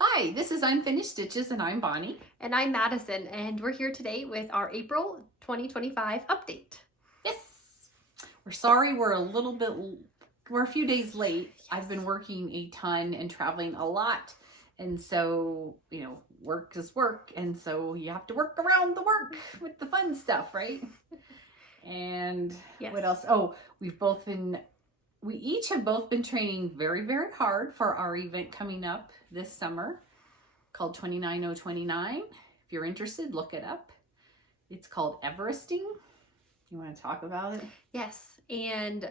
Hi, this is Unfinished Stitches and I'm Bonnie. And I'm Madison, and we're here today with our April 2025 update. Yes, we're sorry we're a few days late. Yes. I've been working a ton and traveling a lot. And so, work is work. And so you have to work around the work with the fun stuff, right? And yes. What else? Oh, we each have both been training very, very hard for our event coming up this summer called 29029. If you're interested, look it up. It's called Everesting. You want to talk about it? Yes. And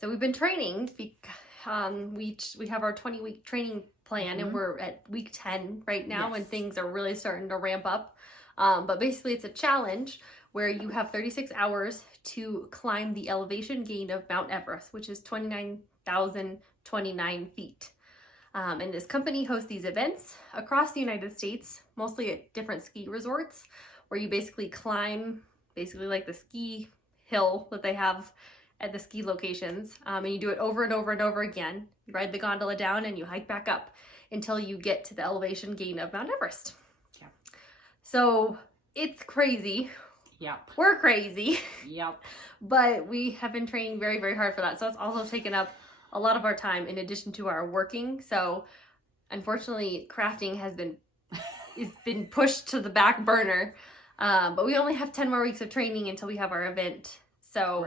so we've been training. We have our 20-week training plan, and we're at week 10 right now, and things are really starting to ramp up. But basically, it's a challenge where you have 36 hours to climb the elevation gain of Mount Everest, which is 29,029 feet. And this company hosts these events across the United States, mostly at different ski resorts, where you basically climb, like the ski hill that they have at the ski locations. And you do it over and over and over again. You ride the gondola down and you hike back up until you get to the elevation gain of Mount Everest. Yeah. So it's crazy. Yep. We're crazy. Yep. But we have been training very, very hard for that. So it's also taken up a lot of our time in addition to our working. So unfortunately, crafting has been pushed to the back burner. But we only have 10 more weeks of training until we have our event. So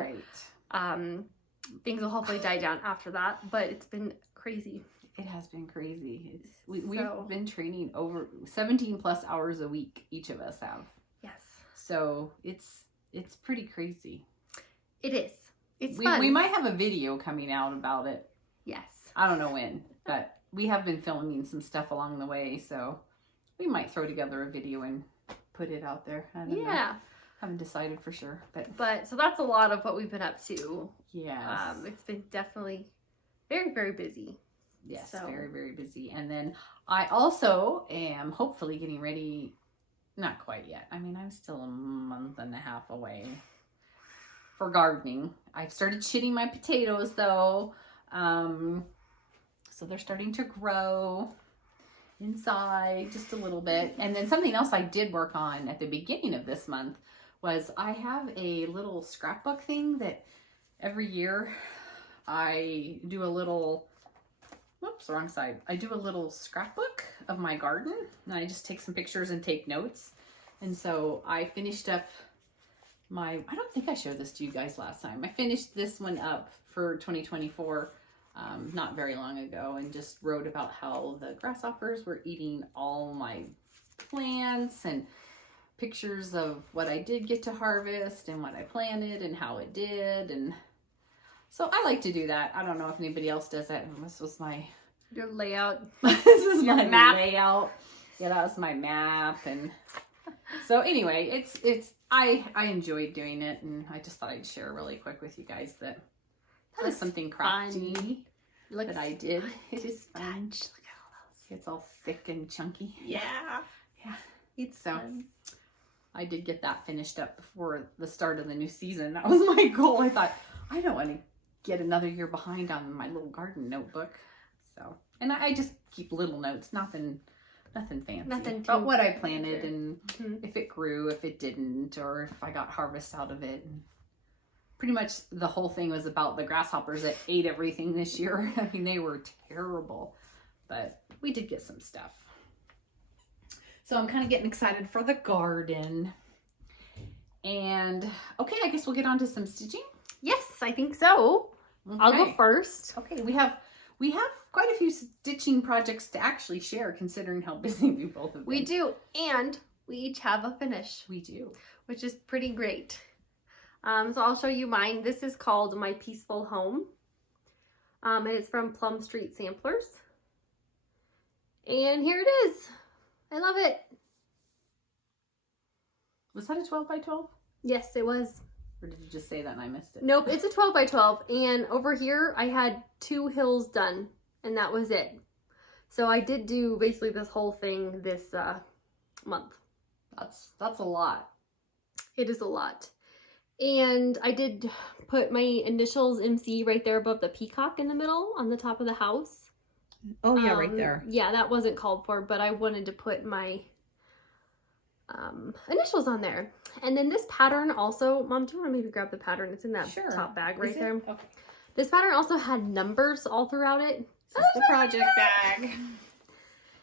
things will hopefully die down after that. But it's been crazy. It has been crazy. We've been training over 17 plus hours a week. Each of us have. Yes. So it's pretty crazy. It is. It's fun. We might have a video coming out about it. Yes. I don't know when, but we have been filming some stuff along the way, so we might throw together a video and put it out there. I don't know. Haven't decided for sure, but so that's a lot of what we've been up to. Yes. It's been definitely very, very busy. Yes, very, very busy. And then I also am hopefully getting ready. Not quite yet. I mean, I'm still a month and a half away for gardening. I've started chitting my potatoes though. So they're starting to grow inside just a little bit. And then something else I did work on at the beginning of this month was I have a little scrapbook thing that every year I do a little, whoops, wrong side. I do a little scrapbook of my garden, and I just take some pictures and take notes. And so I finished up I don't think I showed this to you guys last time. I finished this one up for 2024 not very long ago, and just wrote about how the grasshoppers were eating all my plants, and pictures of what I did get to harvest and what I planted and how it did. And so I like to do that. I don't know if anybody else does that. This was your layout. This is my map layout. Yeah, that was my map. And so anyway, I enjoyed doing it, and I just thought I'd share really quick with you guys that was something crafty that I did. It is fun. Look at all those. It's all thick and chunky. Yeah. It's fun. I did get that finished up before the start of the new season. That was my goal. I thought, I don't want to get another year behind on my little garden notebook. So, and I just keep little notes, nothing fancy. But what I planted, and if it grew, if it didn't, or if I got harvest out of it. And pretty much the whole thing was about the grasshoppers that ate everything this year. I mean, they were terrible, but we did get some stuff. So I'm kind of getting excited for the garden. And okay, I guess we'll get on to some stitching. Yes, I think so. Okay. I'll go first. Okay, we have quite a few stitching projects to actually share, considering how busy we both have been. We do, and we each have a finish. We do. Which is pretty great. So I'll show you mine. This is called My Peaceful Home. And it's from Plum Street Samplers. And here it is. I love it. Was that a 12 by 12? Yes, it was. Or did you just say that and I missed it? Nope, it's a 12 by 12. And over here, I had 2 hills done, and that was it. So I did do basically this whole thing this month. That's a lot. It is a lot. And I did put my initials MC right there above the peacock in the middle on the top of the house. Oh yeah, right there. Yeah, that wasn't called for, but I wanted to put my initials on there. And then this pattern also, Mom, do you want to maybe grab the pattern? It's in that top bag right there. Okay. This pattern also had numbers all throughout it. This is the project bag.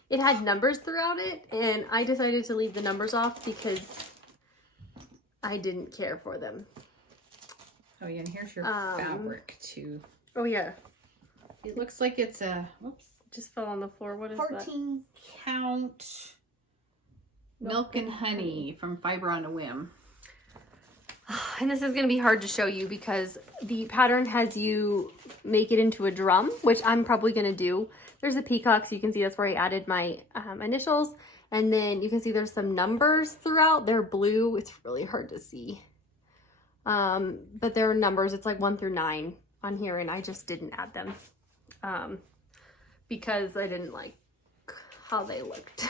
It had numbers throughout it, and I decided to leave the numbers off because I didn't care for them. Oh yeah, and here's your fabric too. Oh yeah. It looks like it's a, whoops. Just fell on the floor. What is 14 count milk and honey from Fiber on a Whim. And this is going to be hard to show you because the pattern has you make it into a drum, which I'm probably going to do. There's a peacock, so you can see that's where I added my initials. And then you can see there's some numbers throughout. They're blue. It's really hard to see. But there are numbers. It's like 1 through 9 on here, and I just didn't add them because I didn't like how they looked.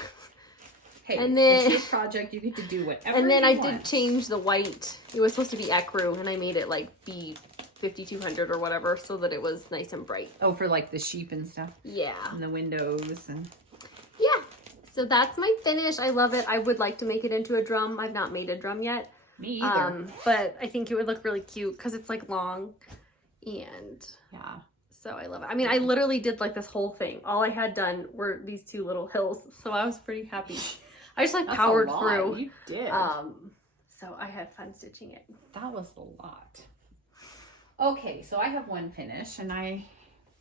Hey, and then it's your project. You get to do whatever. And then you I want. did change the white. It was supposed to be Ecru, and I made it like be 5200 or whatever, so that it was nice and bright. Oh, for like the sheep and stuff. Yeah. And the windows and. Yeah. So that's my finish. I love it. I would like to make it into a drum. I've not made a drum yet. Me either. But I think it would look really cute because it's like long, and yeah. So I love it. I mean, I literally did like this whole thing. All I had done were these 2 little hills, so I was pretty happy. I just like powered through. You did. So I had fun stitching it. That was a lot. Okay, so I have one finish, and I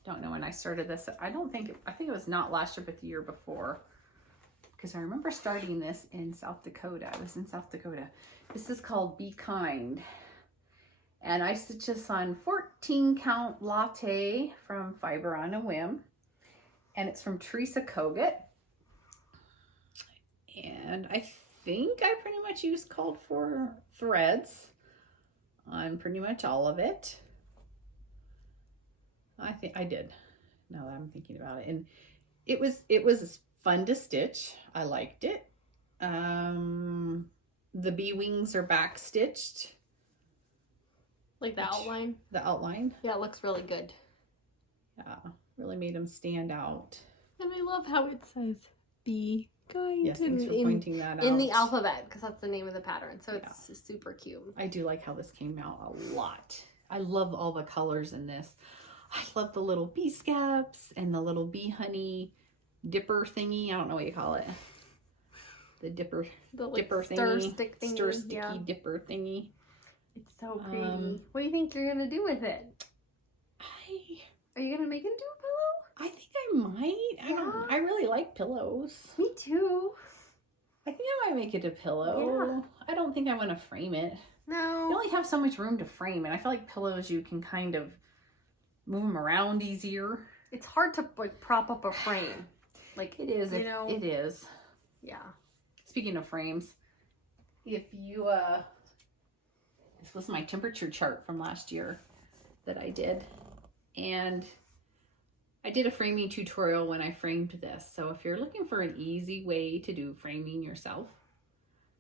don't know when I started this. I think it was not last year, but the year before, because I remember starting this in South Dakota. I was in South Dakota. This is called Be Kind. And I stitched this on 14 count latte from Fiber on a Whim. And it's from Teresa Kogut. And I think I pretty much used called for threads on pretty much all of it. I think I did, now that I'm thinking about it. And it was fun to stitch. I liked it. The bee wings are back stitched. Like the outline? The outline. Yeah, it looks really good. Yeah, really made them stand out. And I love how it says Be Kind. Yes, thanks for pointing that out. In the alphabet, because that's the name of the pattern. So it's super cute. I do like how this came out a lot. I love all the colors in this. I love the little bee scabs and the little bee honey dipper thingy. I don't know what you call it. The dipper dipper thingy. Stir sticky dipper thingy. It's so pretty. What do you think you're going to do with it? Are you going to make it into a pillow? I think I might. I really like pillows. Me too. I think I might make it a pillow. Yeah. I don't think I want to frame it. No. You only have so much room to frame it. I feel like pillows, you can kind of move them around easier. It's hard to like prop up a frame. Like it is. You know? It is. Yeah. Speaking of frames, if you this was my temperature chart from last year that I did, and I did a framing tutorial when I framed this. So if you're looking for an easy way to do framing yourself,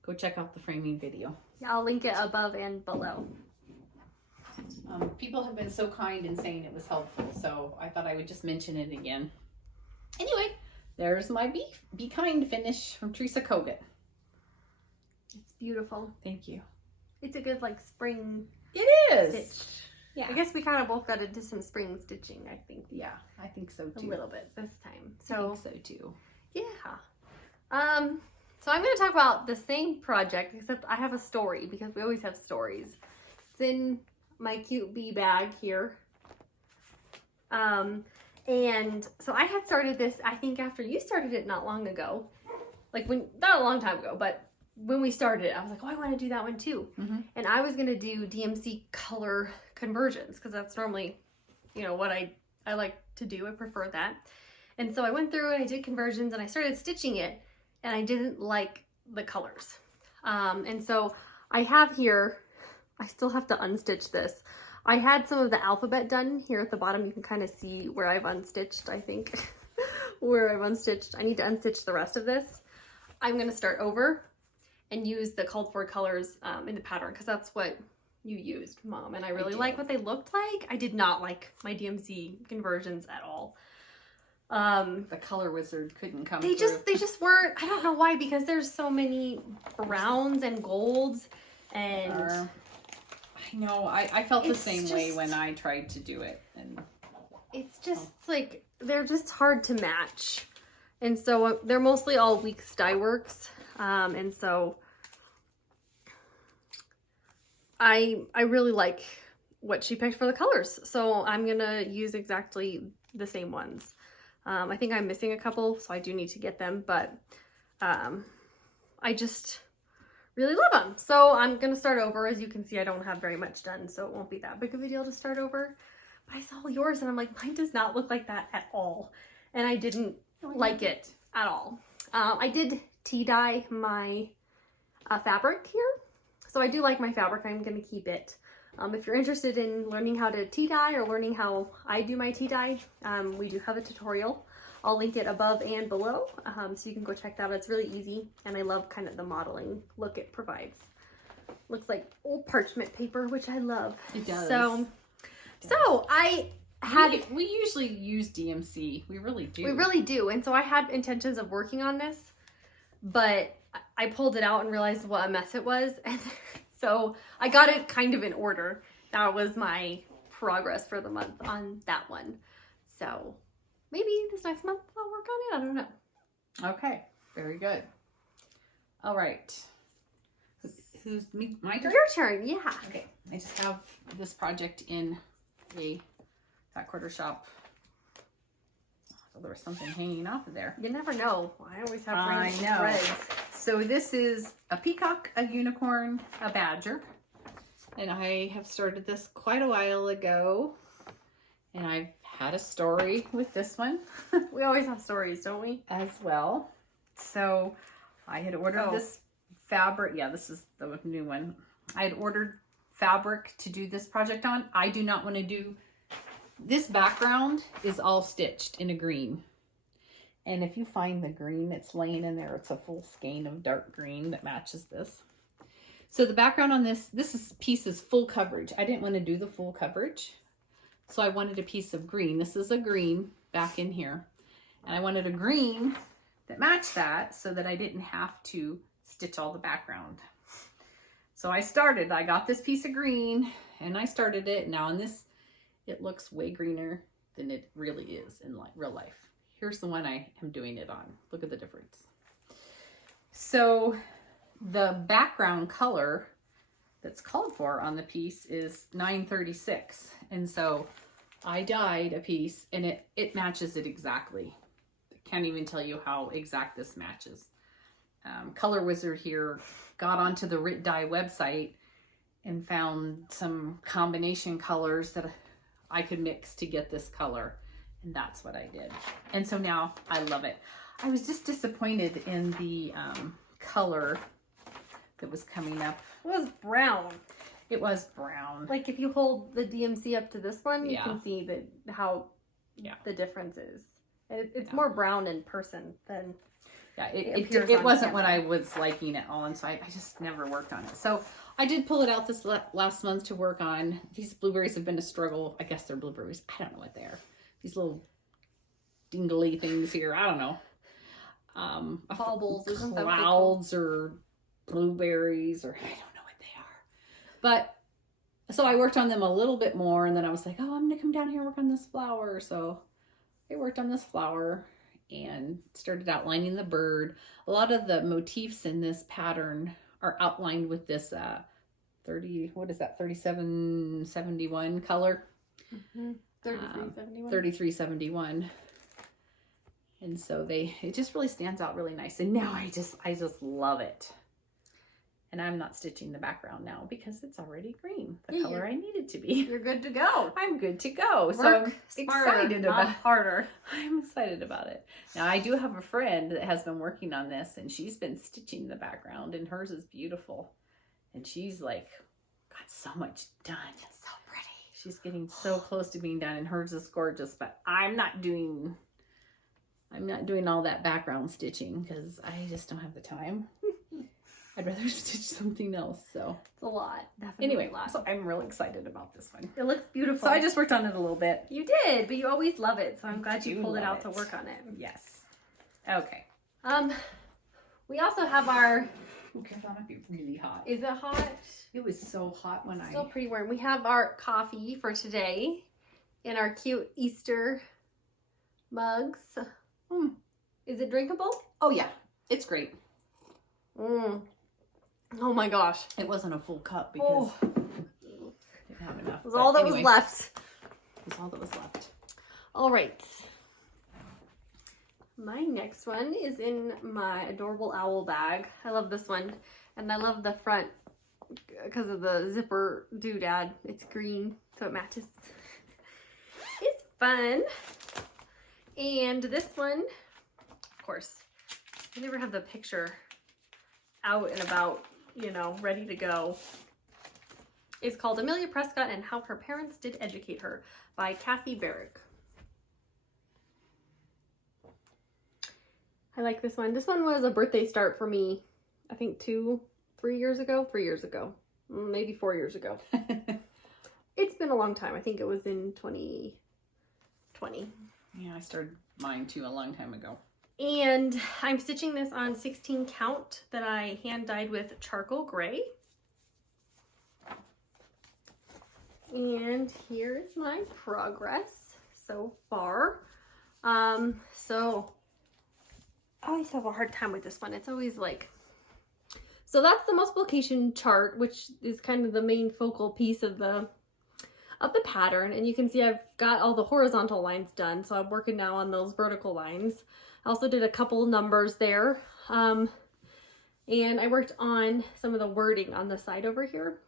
go check out the framing video. Yeah, I'll link it above and below. People have been so kind in saying it was helpful, so I thought I would just mention it again. Anyway, there's my Be Kind finish from Teresa Kogut. It's beautiful. Thank you. It's a good like spring. It is. Stitch. Yeah. I guess we kind of both got into some spring stitching, I think. Yeah, I think so too. A little bit this time. So I think so too. Yeah. So I'm going to talk about the same project, except I have a story because we always have stories. It's in my cute bee bag here. And so I had started this, I think after you started it not long ago. Like not a long time ago, but when we started it, I was like, oh, I want to do that one too. Mm-hmm. And I was going to do DMC color conversions because that's normally, you know, what I like to do. I prefer that. And so I went through and I did conversions and I started stitching it and I didn't like the colors. And so I have here, I still have to unstitch this. I had some of the alphabet done here at the bottom. You can kind of see where I've unstitched, I think, where I've unstitched. I need to unstitch the rest of this. I'm going to start over and use the called for colors in the pattern because that's what you used, Mom. And I really like what they looked like. I did not like my DMC conversions at all. The color wizard couldn't come They through. just weren't. I don't know why, because there's so many browns and golds and I know. I felt the same way when I tried to do it, and it's just like they're just hard to match. And so they're mostly all Weeks Dye Works, and so I really like what she picked for the colors. So I'm gonna use exactly the same ones. I think I'm missing a couple, so I do need to get them, but I just really love them. So I'm gonna start over. As you can see, I don't have very much done, so it won't be that big of a deal to start over. But I saw yours and I'm like, mine does not look like that at all. And I didn't like it at all. I did tea dye my fabric here. So I do like my fabric. I'm gonna keep it. If you're interested in learning how to tea dye or learning how I do my tea dye, we do have a tutorial. I'll link it above and below, so you can go check that out. It's really easy, and I love kind of the modeling look it provides. Looks like old parchment paper, which I love. It does. So I had... We usually use DMC. We really do. We really do, and so I had intentions of working on this, but I pulled it out and realized what a mess it was, and so I got it kind of in order. That was my progress for the month on that one. So maybe this next month I'll work on it. I don't know. Okay. Very good. All right. Who's me? My turn? Your turn, yeah. Okay. I just have this project in a fat quarter shop. Oh, there was something hanging off of there. You never know. I always have I random know. threads. So this is a peacock, a unicorn, a badger. And I have started this quite a while ago. And I've had a story with this one. We always have stories, don't we? As well. So I had ordered this fabric. Yeah, this is the new one. I had ordered fabric to do this project on. I do not want to do... This background is all stitched in a green. And if you find the green that's laying in there, it's a full skein of dark green that matches this. So the background on this piece is full coverage. I didn't want to do the full coverage. So I wanted a piece of green. This is a green back in here. And I wanted a green that matched that so that I didn't have to stitch all the background. So I got this piece of green and I started it. Now on this, it looks way greener than it really is in real life. Here's the one I am doing it on. Look at the difference. So the background color that's called for on the piece is 936. And so I dyed a piece and it matches it exactly. I can't even tell you how exact this matches. Color Wizard here got onto the Rit Dye website and found some combination colors that I could mix to get this color. And that's what I did. And so now I love it. I was just disappointed in the color that was coming up. It was brown. It was brown. Like if you hold the DMC up to this one, you Yeah. can see how the difference is. It's more brown in person than it wasn't what I was liking at all, and so I just never worked on it. So I did pull it out this last month to work on. These blueberries have been a struggle. I guess they're blueberries. I don't know what they are. These little dingly things here. I don't know. baubles, isn't that what they Clouds or blueberries, or I don't know what they are. But so I worked on them a little bit more, and then I was like, oh, I'm gonna come down here and work on this flower. So I worked on this flower and started outlining the bird. A lot of the motifs in this pattern are outlined with this 3771 color. 3371. 3371. And so it just really stands out really nice. And now I just love it. And I'm not stitching the background now because it's already green, the color I need it to be. You're good to go. I'm good to go. Work so I'm smarter, excited not about harder. I'm excited about it. Now I do have a friend that has been working on this, and she's been stitching the background, and hers is beautiful. And she's like got so much done. It's so pretty. She's getting so close to being done, and hers is gorgeous, but I'm not doing all that background stitching because I just don't have the time. I'd rather stitch something else. So It's a lot. Definitely anyway, a lot. so I'm really excited about this one. It looks beautiful. So I just worked on it a little bit. You did, but you always love it. So I'm glad you pulled it out to work on it. Yes. Okay. We also have our, Okay, that might be really hot. is it hot? It was so hot when Still pretty warm. We have our coffee for today in our cute Easter mugs. Is it drinkable? Oh yeah, it's great. Oh my gosh. It wasn't a full cup because didn't have enough. It was all that was left. It was all that was left. All right. My next one is in my adorable owl bag. I love this one. And I love the front because of the zipper doodad. It's green, so it matches. It's fun. And this one, of course, I never have the picture out and about, you know, ready to go. It's called Amelia Prescott and How Her Parents Did Educate Her by Kathy Barrick. I like this one. This one was a birthday start for me, I think 3 years ago, maybe 4 years ago. It's been a long time. I think it was in 2020. Yeah, I started mine too a long time ago. And I'm stitching this on 16 count that I hand dyed with charcoal gray. And here's my progress so far. So I always have a hard time with this one. It's always like, so that's the multiplication chart, which is kind of the main focal piece of the pattern. And you can see I've got all the horizontal lines done. So I'm working now on those vertical lines. I also did a couple numbers there. And I worked on some of the wording on the side over here.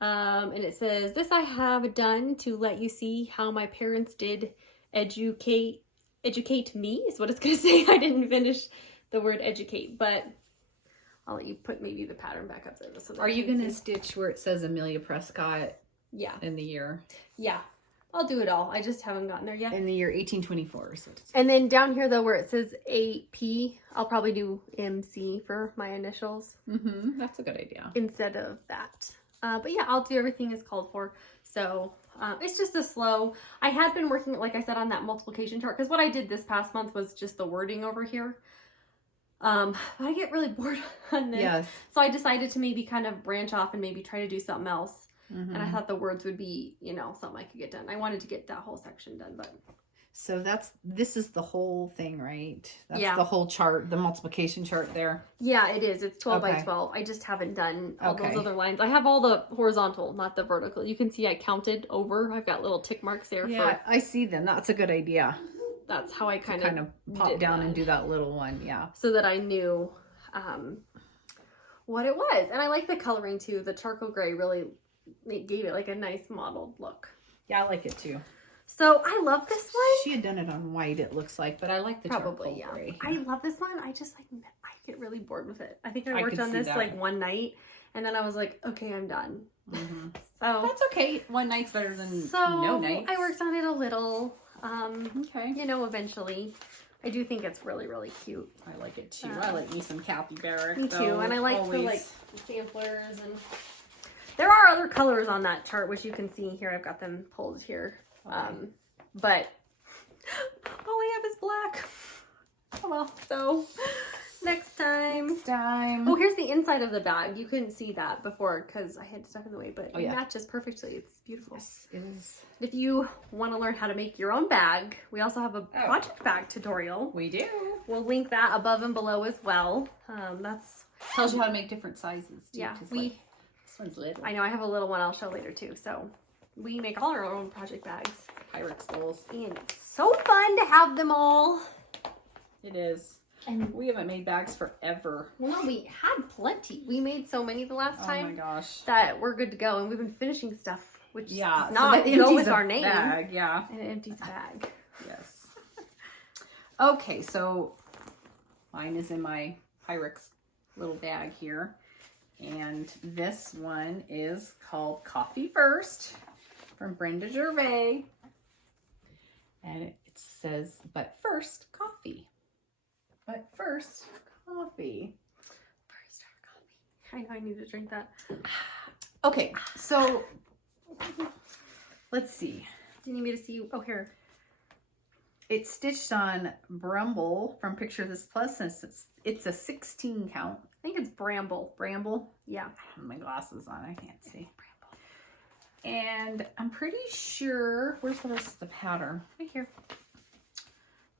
And it says, this I have done to let you see how my parents did educate me is what it's going to say. I didn't finish the word educate, but I'll let you put maybe the pattern back up there. So are you going to stitch where it says Amelia Prescott? Yeah. In the year? Yeah. I'll do it all. I just haven't gotten there yet. In the year 1824. So and then down here though, where it says AP, I'll probably do MC for my initials. That's a good idea. Instead of that. But yeah, I'll do everything as called for. So it's just a slow. I had been working, like I said, on that multiplication chart because what I did this past month was just the wording over here. But I get really bored on this. Yes. So I decided to maybe kind of branch off and maybe try to do something else. And I thought the words would be, you know, something I could get done. I wanted to get that whole section done, but. So this is the whole thing, right? That's yeah. The whole chart, the multiplication chart there. Yeah, it is. It's 12 by 12. I just haven't done all Okay. those other lines. I have all the horizontal, not the vertical. You can see I counted over. I've got little tick marks there. Yeah, I see them. That's a good idea. That's how I kind of pop down and do that little one. Yeah. So that I knew what it was. And I like the coloring too. The charcoal gray really gave it like a nice mottled look. Yeah, I like it too. So I love this one. She had done it on white, it looks like, but I like the charcoal gray. I love this one. I just like, I get really bored with it. I think I worked on this like one night and then I was like, okay, I'm done. So that's okay. One night's better than no nights. I worked on it a little. Okay. You know, eventually. I do think it's really, really cute. I like it too. I like me some Kathy Barrick. Me too. And I like the like samplers and there are other colors on that chart, which you can see here. I've got them pulled here. But all I have is black. Oh well, so next time. Oh, here's the inside of the bag. You couldn't see that before because I had stuff in the way, but it matches perfectly. It's beautiful. Yes, it is. If you want to learn how to make your own bag, we also have a project bag tutorial. We do. We'll link that above and below as well. That's tells you how to make different sizes too. Yeah, this one's little. I know I have a little one I'll show later too. So we make all our own project bags. Pyrex dolls. And it's so fun to have them all. It is. And we haven't made bags forever. Well, no, we had plenty. We made so many the last time. Oh my gosh. That we're good to go. And we've been finishing stuff, which does not so go with our name. Bag, yeah. And it empties a bag. Yes. Okay, so mine is in my Pyrex little bag here. And this one is called Coffee First from Brenda Gervais. And it says, but first, coffee. But first, coffee. I know I need to drink that. Okay, so let's see. Do you need me to see? Oh, here. It's stitched on Brumble from Picture This Plus, and it's a 16 count. I think it's Bramble. Bramble? Yeah. I have my glasses on, I can't see. Bramble. And I'm pretty sure, where's the rest of the pattern? Right here.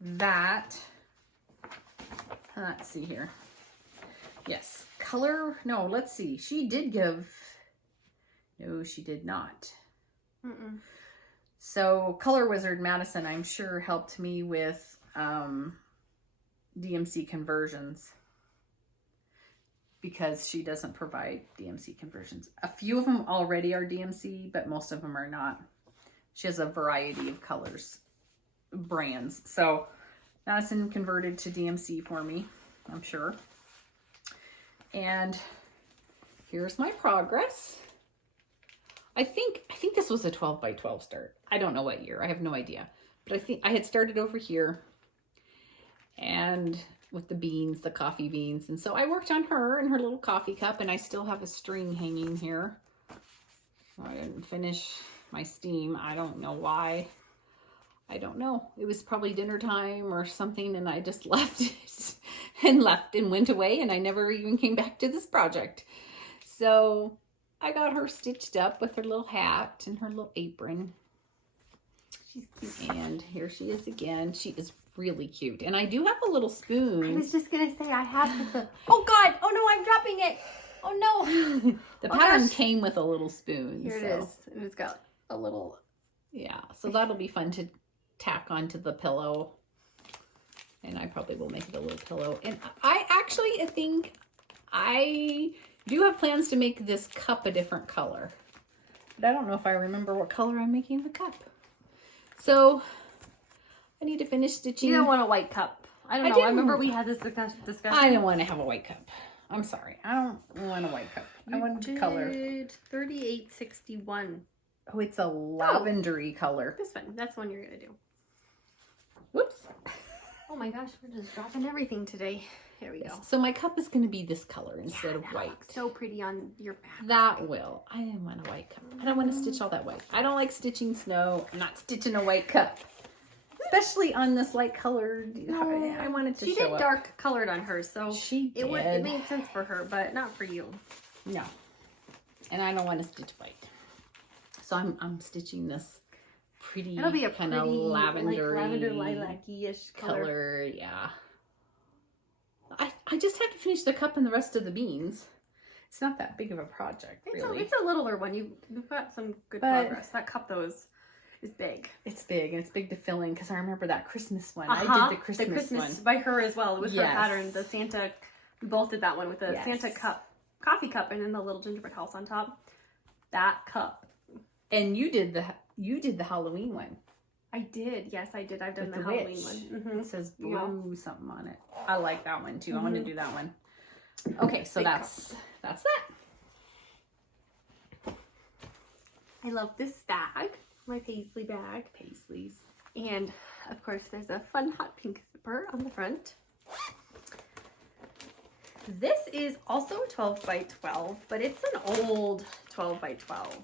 That, let's see here. Yes, color, no, let's see. She did give, no, she did not. Mm-mm. So Color Wizard Madison, I'm sure, helped me with DMC conversions because she doesn't provide DMC conversions. A few of them already are DMC, but most of them are not. She has a variety of colors, brands. So Madison converted to DMC for me, I'm sure. And here's my progress. I think this was a 12 by 12 start. I don't know what year. I have no idea. But I think I had started over here and with the beans, the coffee beans. And so I worked on her and her little coffee cup, and I still have a string hanging here. I didn't finish my steam. I don't know why. I don't know. It was probably dinner time or something, and I just left it and went away, and I never even came back to this project. So I got her stitched up with her little hat and her little apron. She's cute. And here she is again. She is really cute. And I do have a little spoon. I was just going to say I have the... Oh, God. Oh, no, I'm dropping it. Oh, no. The pattern came with a little spoon. Here it is. And it's got a little... Yeah, so that'll be fun to tack onto the pillow. And I probably will make it a little pillow. And I think I do have plans to make this cup a different color. But I don't know if I remember what color I'm making the cup. So I need to finish stitching. You don't want a white cup. I don't know. I remember we had this discussion. I didn't want to have a white cup. I'm sorry. I don't want a white cup. I wanted the color. 3861. Oh, it's a lavendery color. This one. That's the one you're going to do. Whoops. Oh my gosh, we're just dropping everything today. Here we go. So my cup is going to be this color instead of white. So pretty on your back. That will. I didn't want a white cup. I don't want to stitch all that white. I don't like stitching snow. I'm not stitching a white cup. Especially on this light colored. No, I wanted to show up. She did dark colored on hers, so she did. It made sense for her, but not for you. No. And I don't want to stitch white. So I'm stitching this pretty, it'll be a kind of lavender lilac-y-ish color. Yeah. I just have to finish the cup and the rest of the beans. It's not that big of a project, really. It's a littler one. You've got some good progress. That cup, though, is big. It's big, and it's big to fill in, because I remember that Christmas one. I did the Christmas one. By her as well. It was her pattern. The Santa, we both did that one with the Santa cup, coffee cup, and then the little gingerbread house on top. That cup. And you did the Halloween one. I did. Yes, I did. I've done the Halloween one. Mm-hmm. It says blue something on it. I like that one too. I want to do that one. Okay, so that's that. I love this bag. My paisley bag. Paisleys. And of course there's a fun hot pink zipper on the front. This is also 12 by 12, but it's an old 12 by 12.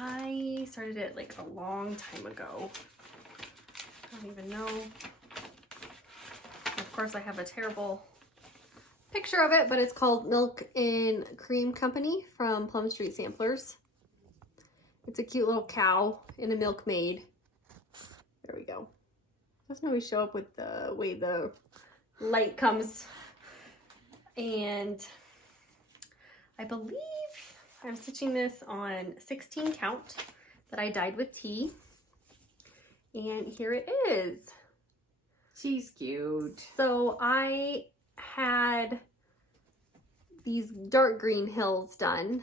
I started it like a long time ago. I don't even know. Of course, I have a terrible picture of it, but it's called Milk and Cream Company from Plum Street Samplers. It's a cute little cow and a milkmaid. There we go. Doesn't always show up with the way the light comes. And I believe I'm stitching this on 16 count that I dyed with tea. And here it is. She's cute. So I had these dark green hills done.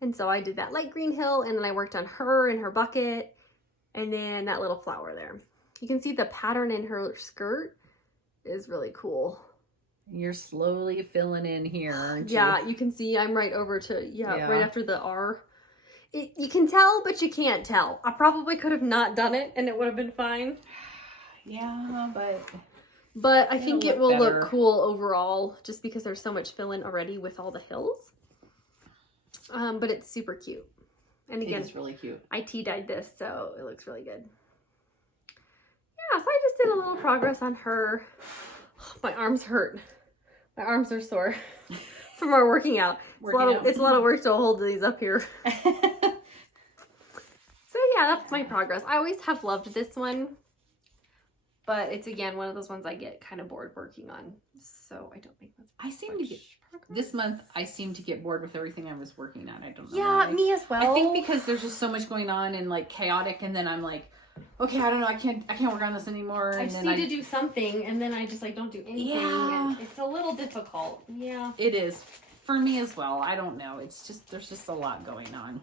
And so I did that light green hill, and then I worked on her and her bucket, and then that little flower there. You can see the pattern in her skirt is really cool. You're slowly filling in here, aren't you? Yeah, you can see I'm right over to, right after the R. You can tell, but you can't tell. I probably could have not done it, and it would have been fine. Yeah, but But I think it will better. look cool overall just because there's so much fill in already with all the hills. But it's super cute. And again, it's really cute. I tea-dyed this, so it looks really good. Yeah, so I just did a little progress on her. My arms hurt. My arms are sore from our working out. It's a lot of work to hold these up here. So yeah, that's my progress. I always have loved this one. But it's, again, one of those ones I get kind of bored working on. So I don't think that's this month, I seem to get bored with everything I was working on. I don't know. Yeah, me as well. I think because there's just so much going on and like chaotic, and then I'm like, okay, I don't know, I can't work on this anymore. I just need to do something, and then I just like don't do anything. Yeah. And it's a little difficult. Yeah. It is. For me as well. I don't know. It's just, there's just a lot going on.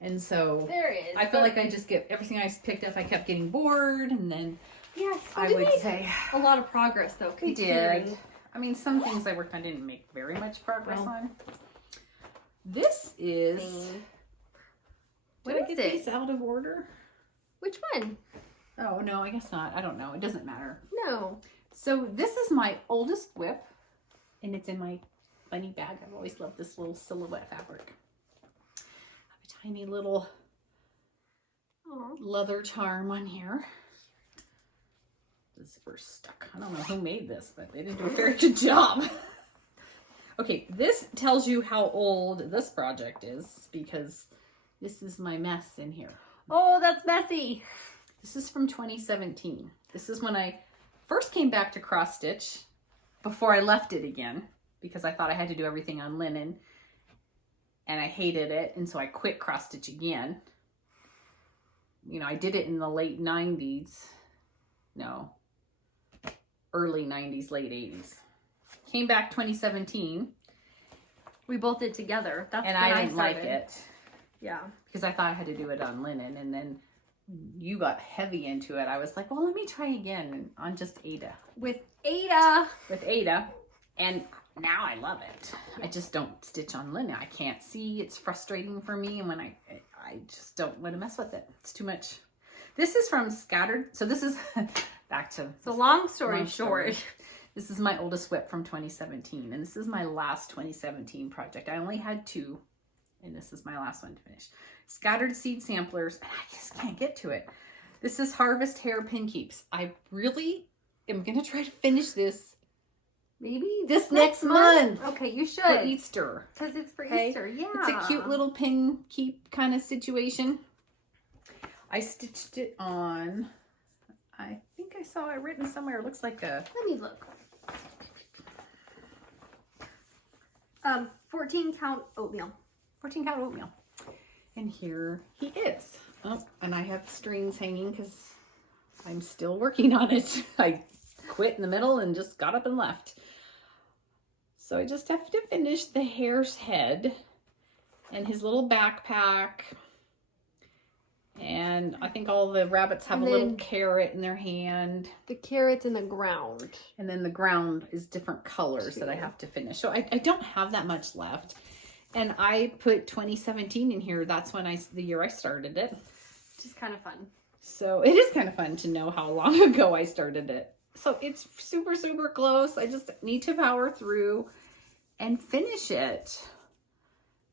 And so there is. I feel like I just get everything I picked up. I kept getting bored, and then yes, I would say a lot of progress though. We did. I mean, some things I worked on didn't make very much progress on. This is. What Did is I get it? these out of order? Which one? Oh no, I guess not. I don't know. It doesn't matter. No. So this is my oldest whip, and it's in my bunny bag. I've always loved this little silhouette fabric. Tiny little leather charm on here. The zipper's stuck. I don't know who made this, but they didn't do a very good job. Okay, this tells you how old this project is because this is my mess in here. Oh, that's messy. This is from 2017. This is when I first came back to cross stitch before I left it again because I thought I had to do everything on linen. And I hated it, and so I quit cross stitch again. You know, I did it in the late 90s. No, early 90s, late 80s. Came back 2017. We both did together. That's and when I didn't like started. it. Yeah. Because I thought I had to do it on linen, and then you got heavy into it. I was like, well, let me try again on just Ada. With Ada. And now I love it. I just don't stitch on linen. I can't see. It's frustrating for me. And when I just don't want to mess with it. It's too much. This is from Scattered. So this is back to. So long story short. This is my oldest whip from 2017. And this is my last 2017 project. I only had 2. And this is my last one to finish. Scattered Seed Samplers. And I just can't get to it. This is Harvest Hair Pin Keeps. I really am going to try to finish this. Maybe this next month. Okay, you should. For Easter. Because it's for Easter, yeah. It's a cute little pin keep kind of situation. I stitched it on, I think I saw it written somewhere. It looks like a... Let me look. 14 count oatmeal. 14 count oatmeal. And here he is. Oh, and I have strings hanging because I'm still working on it. I quit in the middle and just got up and left. So I just have to finish the hare's head and his little backpack. And I think all the rabbits have a little carrot in their hand. The carrot's in the ground. And then the ground is different colors that I have to finish. So I don't have that much left. And I put 2017 in here. That's when the year I started it. Which is kind of fun. So it is kind of fun to know how long ago I started it. So it's super, super close. I just need to power through and finish it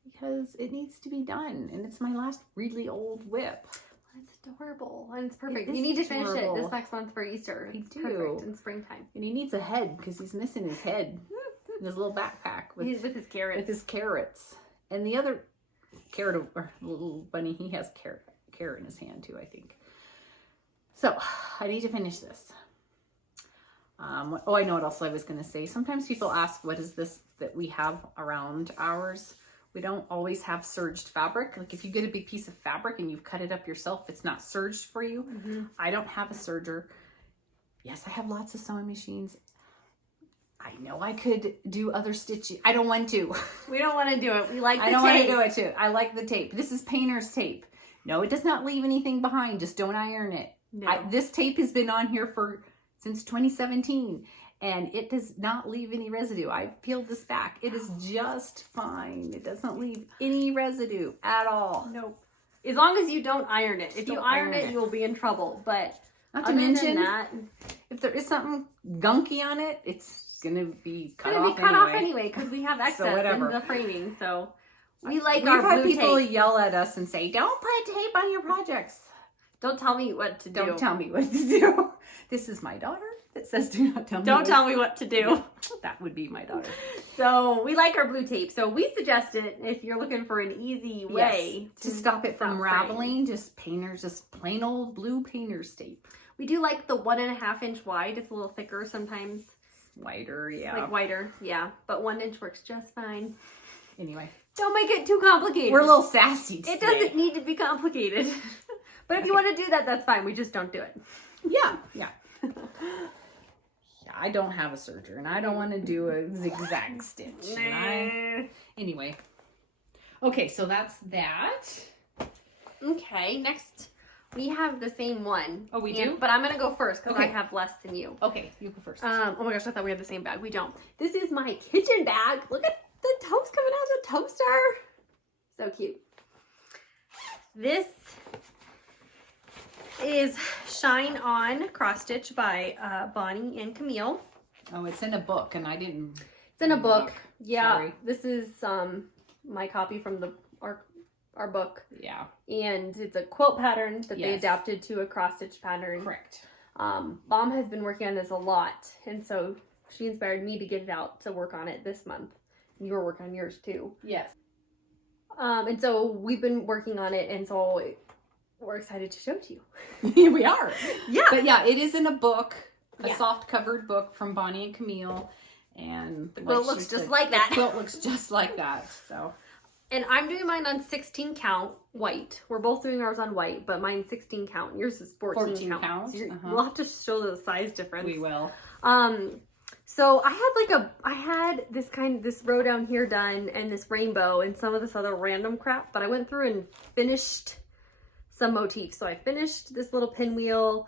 because it needs to be done. And it's my last really old whip. It's adorable. And it's perfect. You need to finish it this next month for Easter. It's perfect in springtime. And he needs a head because he's missing his head in his little backpack. With his carrots. With his carrots. And the other carrot, or little bunny, he has carrot in his hand too, I think. So I need to finish this. Oh, I know what else I was going to say. Sometimes people ask, what is this that we have around ours? We don't always have serged fabric. Like if you get a big piece of fabric and you've cut it up yourself, it's not serged for you. Mm-hmm. I don't have a serger. Yes, I have lots of sewing machines. I know I could do other stitching. I don't want to. We don't want to do it. We like the tape. I don't want to do it too. I like the tape. This is painter's tape. No, it does not leave anything behind. Just don't iron it. No. This tape has been on here since 2017 and it does not leave any residue. I've peeled this back. It is just fine. It doesn't leave any residue at all. Nope. As long as you don't iron it. If you iron it, you will be in trouble. But Not to Other than mention, that, if there is something gunky on it, it's gonna be cut it's off gonna be cut off anyway. anyway because we have excess So whatever. in the framing. So we like We've our had blue people tape. yell at us and say, "Don't put tape on your projects." Don't tell me what to do. Don't tell me what to do. This is my daughter that says, "Do not tell me." Don't tell me what to do. That would be my daughter. So we like our blue tape. So we suggest it if you're looking for an easy way to stop it from stop raveling. Just painters, just plain old blue painter's tape. We do like the 1.5 inch wide. It's a little thicker sometimes. Wider, yeah. Like wider, yeah. But 1 inch works just fine. Anyway, Don't make it too complicated. we're a little sassy today. It doesn't need to be complicated. But if you want to do that, that's fine. We just don't do it. Yeah. Yeah, I don't have a serger, and I don't want to do a zigzag stitch. Anyway. Okay, so that's that. Okay, next we have the same one. Oh, we do? But I'm going to go first because I Okay. have less than you. Okay, you go first. Oh my gosh, I thought we had the same bag. We don't. This is my kitchen bag. Look at the toast coming out of the toaster. So cute. This is Shine On Cross Stitch by Bonnie and Camille. Oh, it's in a book, and I didn't. It's in a book. Yeah, Sorry. this is my copy from our book. Yeah, And it's a quilt pattern that they Yes. adapted to a cross stitch pattern. correct. Mom has been working on this a lot, and so she inspired me to get it out to work on it this month. You were working on yours too. Yes. And so we've been working on it, and so we're excited to show it to you. Here we are. Yeah. But yeah, it is in a book, a Yeah. soft covered book from Bonnie and Camille. And The quilt looks just like that. The quilt looks just like that. So And I'm doing mine on 16 count white. We're both doing ours on white, but mine's 16 count. Yours is 14 count. So we'll have to show the size difference. we will. So I had this row down here done and this rainbow and some of this other random crap, but I went through and finished some motifs. So I finished this little pinwheel,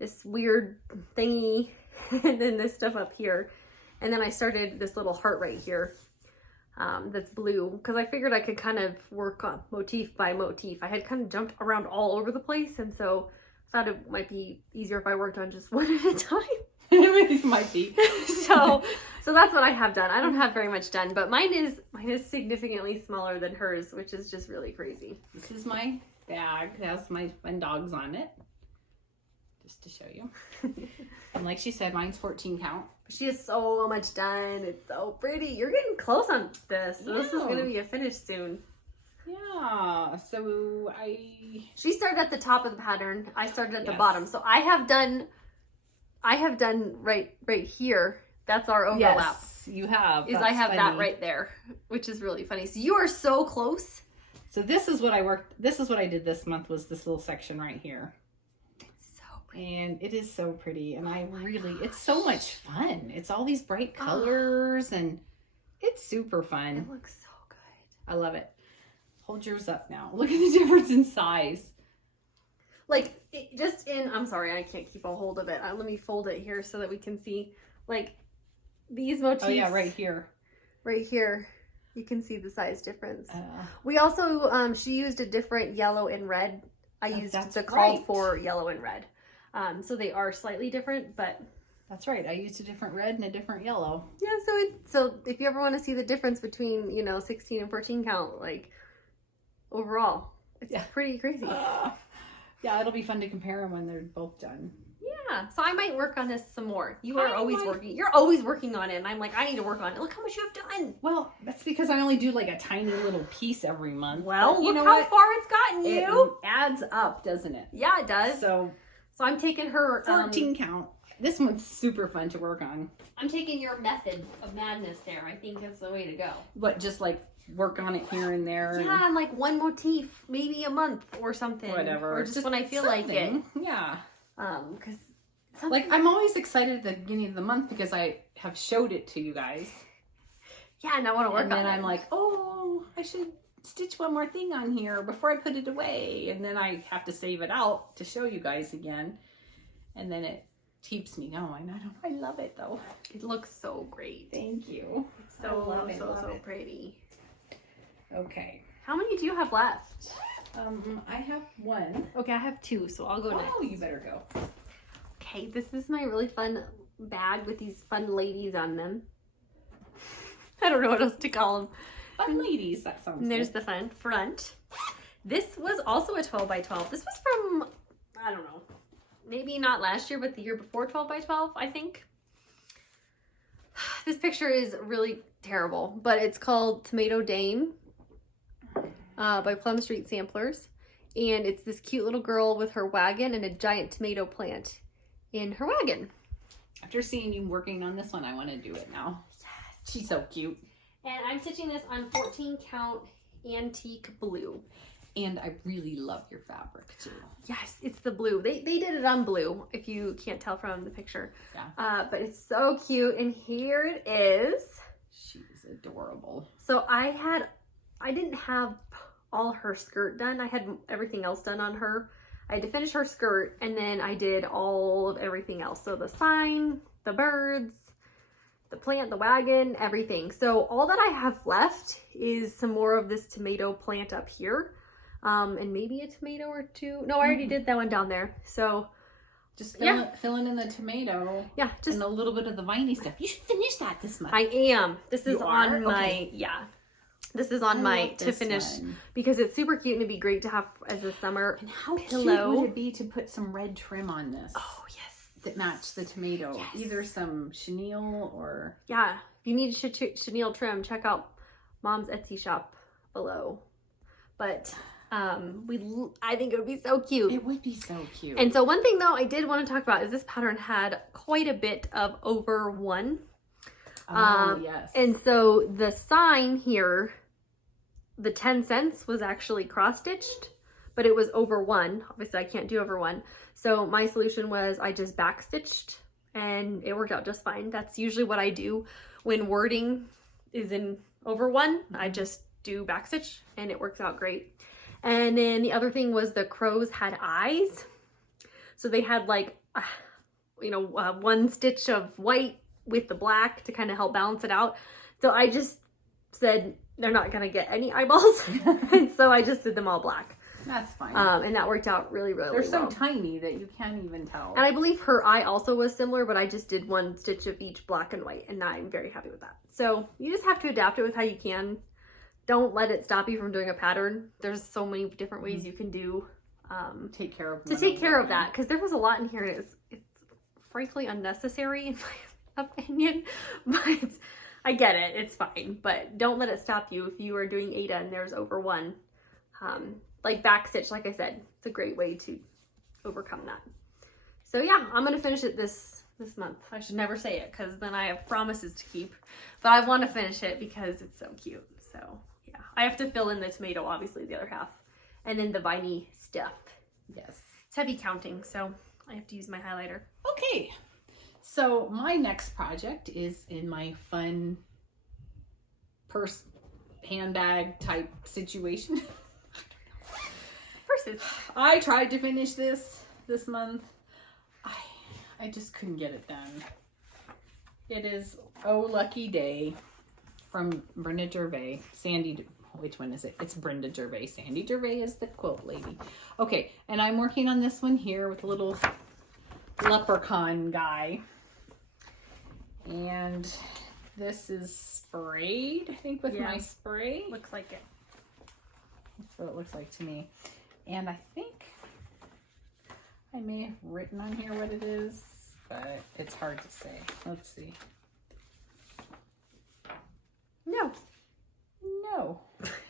this weird thingy, and then this stuff up here. And then I started this little heart right here. That's blue because I figured I could kind of work on motif by motif. I had kind of jumped around all over the place, and so I thought it might be easier if I worked on just one at a time. It might be. so that's what I have done. I don't have very much done, but mine is significantly smaller than hers, which is just really crazy. This is my bag. It has my fun dogs on it. Just to show you. And like she said, mine's 14 count. She has so much done. It's so pretty. You're getting close on this. So this is Yeah. going to be a finish soon. Yeah. So She started at the top of the pattern. I started at the Yes. bottom. So I have done right here. That's our overlap. yes, you have. Is That's I have that funny. right there, which is really funny. So you are so close. So this is what I worked. This is what I did this month. Was this little section right here. So pretty. And it is so pretty, and it's so much fun. It's all these bright colors, and it's super fun. It looks so good. I love it. Hold yours up now. Look at the difference in size. Like, I'm sorry, I can't keep a hold of it. Let me fold it here so that we can see, like, these motifs. Oh yeah, right here. Right here. You can see the size difference. Uh, We also, she used a different yellow and red. I used that's the called right. for yellow and red. So they are slightly different, but that's right. I used a different red and a different yellow. yeah, so if you ever want to see the difference between, 16 and 14 count, like, overall, it's pretty crazy. Yeah, it'll be fun to compare them when they're both done. Yeah, so I might work on this some more. You're I always working on it, and I'm like, I need to work on it. Look how much you have done. Well, that's because I only do like a tiny little piece every month. Well, But look know how what? far it's gotten you. It adds up, doesn't it? Yeah, it does. So So I'm taking her 14 count. This one's super fun to work on. I'm taking your method of madness there. I think that's the way to go. But just like work on it here and there. Yeah, and like one motif, maybe a month or something. Whatever. Or just when I feel like it. Yeah. Because Like, I'm always excited at the beginning of the month because I have showed it to you guys. yeah, and I want to work And on then it. I'm like, oh, I should stitch one more thing on here before I put it away. And then I have to save it out to show you guys again. And then it keeps me going. I love it though. It looks so great. Thank you. It's so, I love it, so love it. pretty. Okay. How many do you have left? I have one. Okay, I have two, so I'll go next. Oh, you better go. Okay, this is my really fun bag with these fun ladies on them. I don't know what else to call them. Fun ladies, that sounds And there's good. the fun front. This was also a 12 by 12. This was from, I don't know, maybe not last year, but the year before 12 by 12, I think. This picture is really terrible, but it's called Tomato Dame by Plum Street Samplers. And it's this cute little girl with her wagon and a giant tomato plant in her wagon. After seeing you working on this one, I want to do it now. She's so cute. And I'm stitching this on 14 count antique blue. And I really love your fabric too. Yes, it's the blue. They did it on blue, if you can't tell from the picture. Yeah. But it's so cute. And here it is. She's adorable. So I didn't have all her skirt done. I had everything else done on her. I had to finish her skirt, and then I did all of everything else. So the sign, the birds, the plant, the wagon, everything. So all that I have left is some more of this tomato plant up here. And maybe a tomato or two. No, I already did that one down there. So just filling in the tomato. Yeah, just and a little bit of the viney stuff. You should finish that this month. I am. This is on my okay. This is on my to finish one. Because it's super cute and it'd be great to have as a summer And how pillow. cute would it be to put some red trim on this? Oh yes, That match the tomato. Yes. Either some chenille or yeah. If you need chenille trim, check out Mom's Etsy shop below. But I think it would be so cute. it would be so cute. And so one thing though I did want to talk about is this pattern had quite a bit of over one. Yes. And so the sign here, the 10 cents was actually cross stitched, but it was over one. Obviously I can't do over one. So my solution was I just back stitched and it worked out just fine. That's usually what I do when wording is in over one. I just do back stitch and it works out great. And then the other thing was the crows had eyes. So they had like, one stitch of white with the black to kind of help balance it out. So I just said they're not going to get any eyeballs. And so I just did them all black. That's fine. And that worked out really, really They're so well. tiny that you can't even tell. And I believe her eye also was similar, but I just did one stitch of each black and white, and I'm very happy with that. So you just have to adapt it with how you can. Don't let it stop you from doing a pattern. There's so many different ways you can do take care of that, because there was a lot in here, and it's frankly unnecessary in my opinion, but I get it. It's fine, but don't let it stop you if you are doing Ada and there's over one. Like back stitch, like I said, it's a great way to overcome that. So yeah, I'm gonna finish it this month. I should never say it because then I have promises to keep, but I want to finish it because it's so cute. So yeah, I have to fill in the tomato, obviously the other half, and then the viney stuff. Yes. It's heavy counting, so I have to use my highlighter. Okay. So my next project is in my fun purse handbag type situation. Purses. I tried to finish this month. I just couldn't get it done. It is Oh Lucky Day from Brenda Gervais. Which one is it? It's Brenda Gervais. Sandy Gervais is the quilt lady. Okay, and I'm working on this one here with a little leprechaun guy. And this is sprayed, I think, with my spray. Looks like it. That's what it looks like to me. And I think I may have written on here what it is, but it's hard to say. Let's see. No.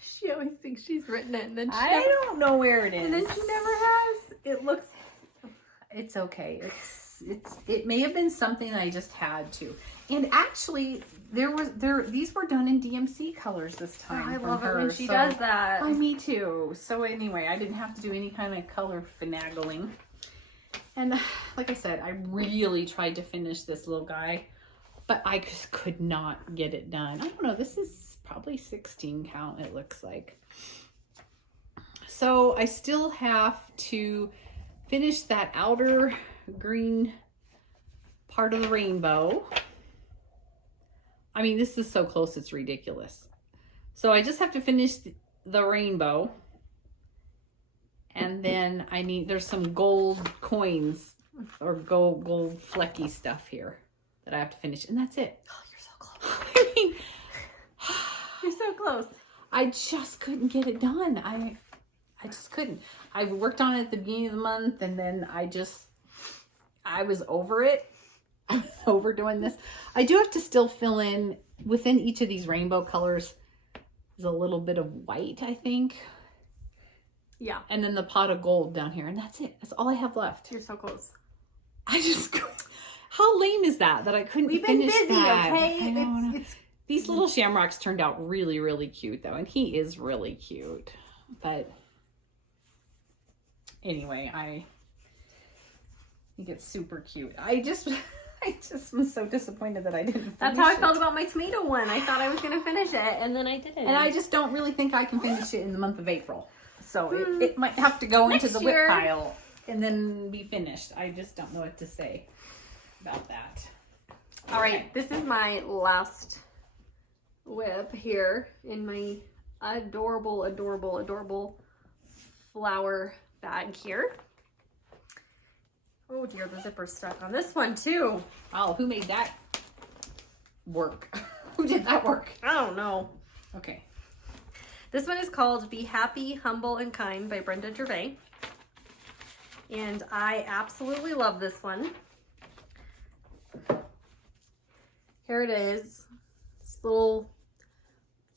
She always thinks she's written it, and then I don't know where it is. And then she never has. It looks. It's okay. It may have been something I just had to. And actually, these were done in DMC colors this time. I from love her, it when she so- does that. Oh, me too. So anyway, I didn't have to do any kind of color finagling. And like I said, I really tried to finish this little guy, but I just could not get it done. I don't know. This is probably 16 count, it looks like. So I still have to finish that outer green part of the rainbow. I mean, this is so close, it's ridiculous. So I just have to finish the rainbow. And then there's some gold coins or gold flecky stuff here that I have to finish, and that's it. Oh, you're so close. I mean, You're so close. I just couldn't get it done. I just couldn't. I worked on it at the beginning of the month, and then I was over it. I was over doing this. I do have to still fill in within each of these rainbow colors. There's a little bit of white, I think. Yeah. And then the pot of gold down here, and that's it. That's all I have left. You're so close. How lame is that I couldn't We've been finish busy, that? okay? These little shamrocks turned out really, really cute though, and he is really cute. But anyway, I think it's super cute. I just was so disappointed that I didn't. That's how I felt about my tomato one. I thought I was gonna finish it, and then I didn't. And I just don't really think I can finish it in the month of April. So it might have to go into the whip pile and then be finished. I just don't know what to say about that. All right, this is my last whip here in my adorable, adorable, adorable flower bag here. Oh dear, the zipper's stuck on this one too. Oh, who made that work? Who did that work? I don't know. Okay. This one is called Be Happy, Humble, and Kind by Brenda Gervais. And I absolutely love this one. Here it is. This little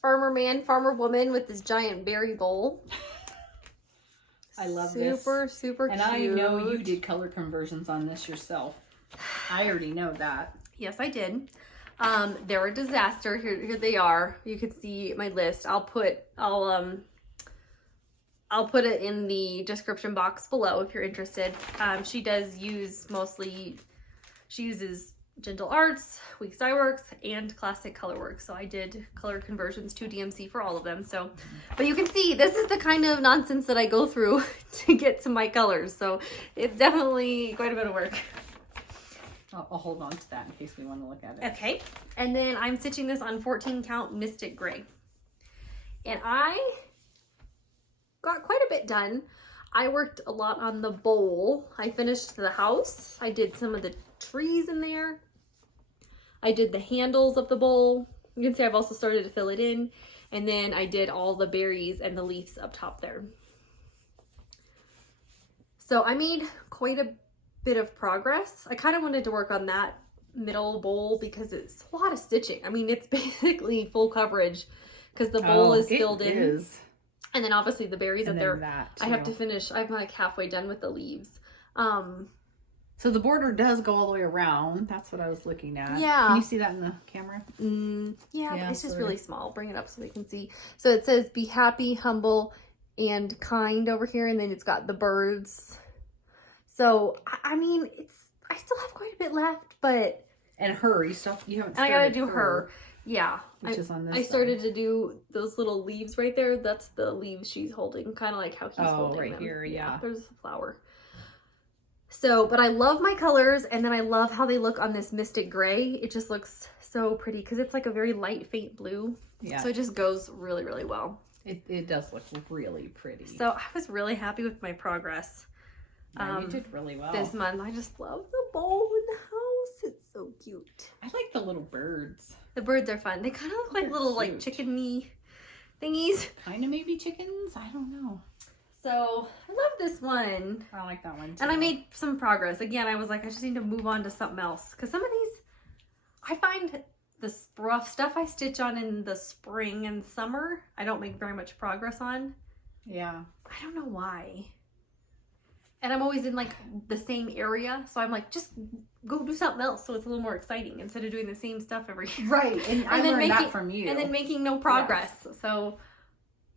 farmer man, farmer woman with this giant berry bowl. I love this. Super, super cute. And I know you did color conversions on this yourself. I already know that. Yes, I did. They're a disaster. Here they are. You can see my list. I'll put it in the description box below if you're interested. She uses Gentle Arts, Weeks Dye Works, and Classic Colorworks. So I did color conversions to DMC for all of them. So, but you can see this is the kind of nonsense that I go through to get to my colors. So it's definitely quite a bit of work. I'll hold on to that in case we want to look at it. Okay. And then I'm stitching this on 14 count Mystic Gray. And I got quite a bit done. I worked a lot on the bowl. I finished the house. I did some of the trees in there. I did the handles of the bowl. You can see I've also started to fill it in. And then I did all the berries and the leaves up top there. So I made quite a bit of progress. I kind of wanted to work on that middle bowl because it's a lot of stitching. I mean, it's basically full coverage because the bowl is filled in. And then obviously the berries up there, I have to finish. I'm like halfway done with the leaves. So the border does go all the way around. That's what I was looking at. Yeah. Can you see that in the camera? Yeah, it's just really small. Bring it up so they can see. So it says be happy, humble, and kind over here. And then it's got the birds. So, I mean, I still have quite a bit left, but... And her, you haven't started I gotta do her. Yeah. Which is on this I started to do those little leaves right there. That's the leaves she's holding. Kind of like how he's holding right them. Here, yeah. There's a flower. So, but I love my colors, and then I love how they look on this Mystic Gray. It just looks so pretty because it's like a very light, faint blue. Yeah. So it just goes really, really well. It does look really pretty. So I was really happy with my progress. You did really well this month. I just love the bowl in the house. It's so cute. I like the little birds. The birds are fun. They kind of look like little like chickeny thingies. Kind of maybe chickens. I don't know. So I love this one. I like that one too. And I made some progress. Again, I was like, I just need to move on to something else because some of these, I find the rough stuff I stitch on in the spring and summer, I don't make very much progress on. Yeah. I don't know why. And I'm always in like the same area. So I'm like, just go do something else. So it's a little more exciting instead of doing the same stuff every year. Right. And I learned that from you. And then making no progress. Yes. So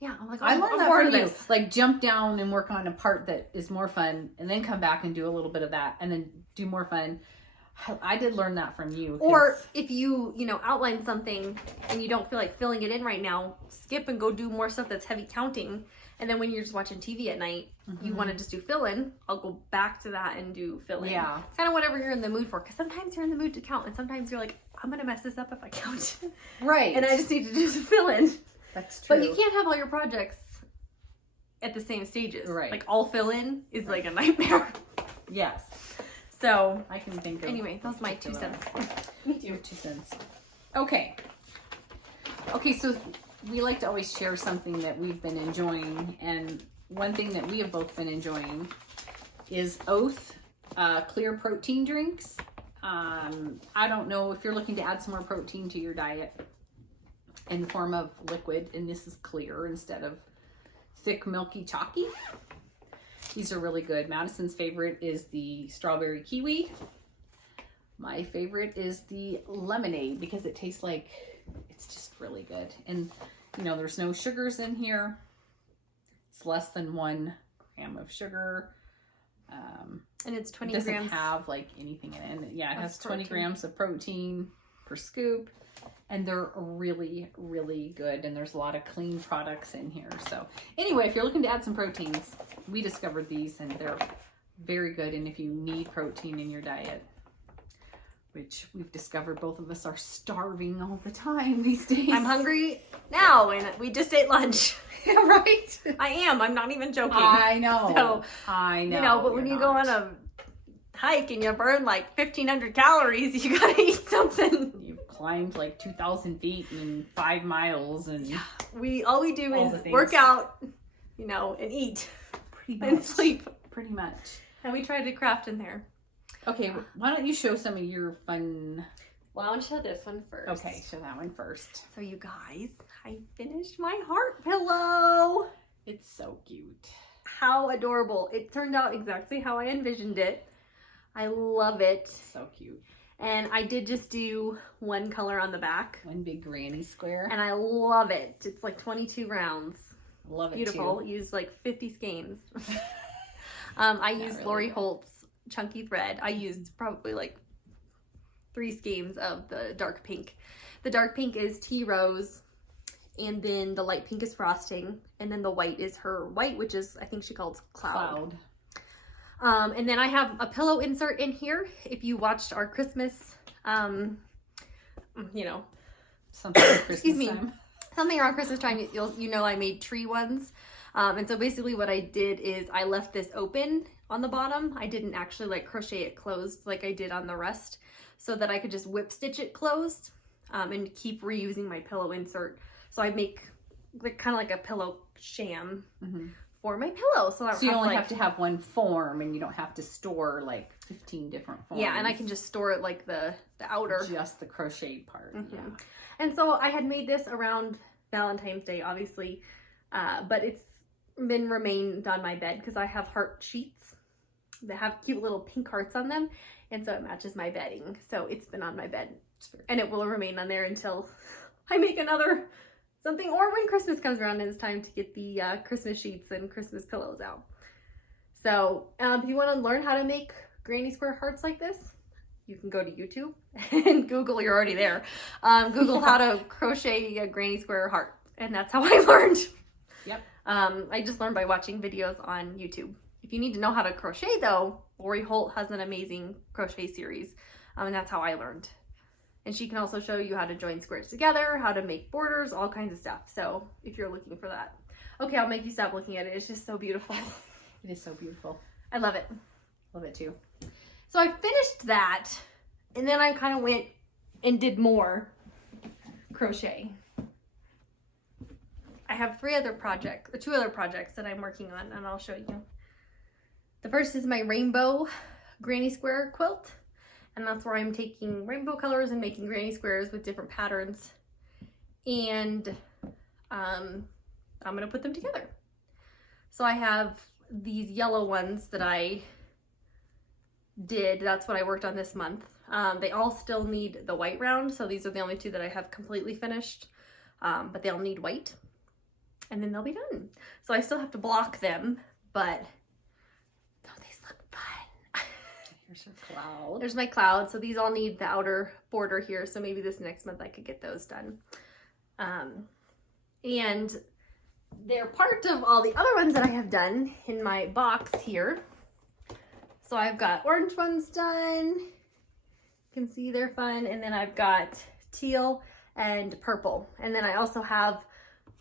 yeah, I'm like, I learned that from you. Like jump down and work on a part that is more fun and then come back and do a little bit of that and then do more fun. I did learn that from you. Or if you outline something and you don't feel like filling it in right now, skip and go do more stuff that's heavy counting. And then when you're just watching TV at night, you want to just do fill-in, I'll go back to that and do fill-in. Yeah. Kind of whatever you're in the mood for. Because sometimes you're in the mood to count. And sometimes you're like, I'm going to mess this up if I count. Right. And I just need to do some fill-in. That's true. But you can't have all your projects at the same stages. Right. Like all fill-in is like a nightmare. Yes. So I can think of. anyway, those are my 2 cents. Me too. 2 cents. Okay. Okay, so we like to always share something that we've been enjoying, and one thing that we have both been enjoying is Oath clear protein drinks. I don't know if you're looking to add some more protein to your diet in the form of liquid, and this is clear instead of thick, milky, chalky. These are really good. Madison's favorite is the strawberry kiwi. My favorite is the lemonade because it tastes like, it's just really good. And you know, there's no sugars in here. It's less than 1 gram of sugar. And it's 20 it doesn't grams. have like anything in it. Yeah, it has 20 protein. grams of protein per scoop. And they're really, really good. And there's a lot of clean products in here. So anyway, if you're looking to add some proteins, we discovered these and they're very good. And if you need protein in your diet, which we've discovered both of us are starving all the time these days. I'm hungry now, and we just ate lunch. Right? I am. I'm not even joking. I know. So, I know. You know, but when you go on a hike and you burn like 1,500 calories, you gotta eat something. You've climbed like 2,000 feet in 5 miles, and all we do all the is things. work out, you know, and eat pretty much and sleep. Pretty much. And we try to craft in there. Okay, why don't you show some of your fun? Well, I want to show this one first. Okay, show that one first. So you guys, I finished my heart pillow. It's so cute. How adorable. It turned out exactly how I envisioned it. I love it. So cute. And I did just do one color on the back. One big granny square. And I love it. It's like 22 rounds. Love it Beautiful. too. Used like 50 skeins. I used really Lori good. Holt's chunky thread. I used probably like 3 skeins of the dark pink. The dark pink is tea rose, and then the light pink is frosting, and then the white is her white, which is I think she calls cloud. And then I have a pillow insert in here. If you watched our Christmas, you know, Something for Christmas excuse me, time. something around Christmas time, you know I made tree ones. And so basically what I did is I left this open on the bottom. I didn't actually like crochet it closed like I did on the rest, so that I could just whip stitch it closed and keep reusing my pillow insert. So I make like kind of like a pillow sham for my pillow. So you only have to have one form, and you don't have to store like 15 different forms. Yeah, and I can just store it like the outer. Just the crochet part. Yeah. And so I had made this around Valentine's Day, obviously, but it's been remained on my bed because I have heart sheets that have cute little pink hearts on them, and so it matches my bedding. So it's been on my bed, and it will remain on there until I make another something, or when Christmas comes around and it's time to get the Christmas sheets and Christmas pillows out. So if you want to learn how to make granny square hearts like this, you can go to YouTube and Google. You're already there. Google how to crochet a granny square heart, and that's how I learned. Yep. I just learned by watching videos on YouTube. If you need to know how to crochet though, Lori Holt has an amazing crochet series, and that's how I learned. And she can also show you how to join squares together, how to make borders, all kinds of stuff. So if you're looking for that. Okay, I'll make you stop looking at it. It's just so beautiful. It is so beautiful. I love it. Love it too. So I finished that, and then I kind of went and did more crochet. I have 2 other projects that I'm working on, and I'll show you. The first is my rainbow granny square quilt, and that's where I'm taking rainbow colors and making granny squares with different patterns, and I'm gonna put them together. So I have these yellow ones that I did. That's what I worked on this month. They all still need the white round, so these are the only 2 that I have completely finished, but they all need white, and then they'll be done. So I still have to block them, but don't these look fun? Here's her cloud. There's my cloud. So these all need the outer border here, so maybe this next month I could get those done. And they're part of all the other ones that I have done in my box here. So I've got orange ones done. You can see they're fun. And then I've got teal and purple. And then I also have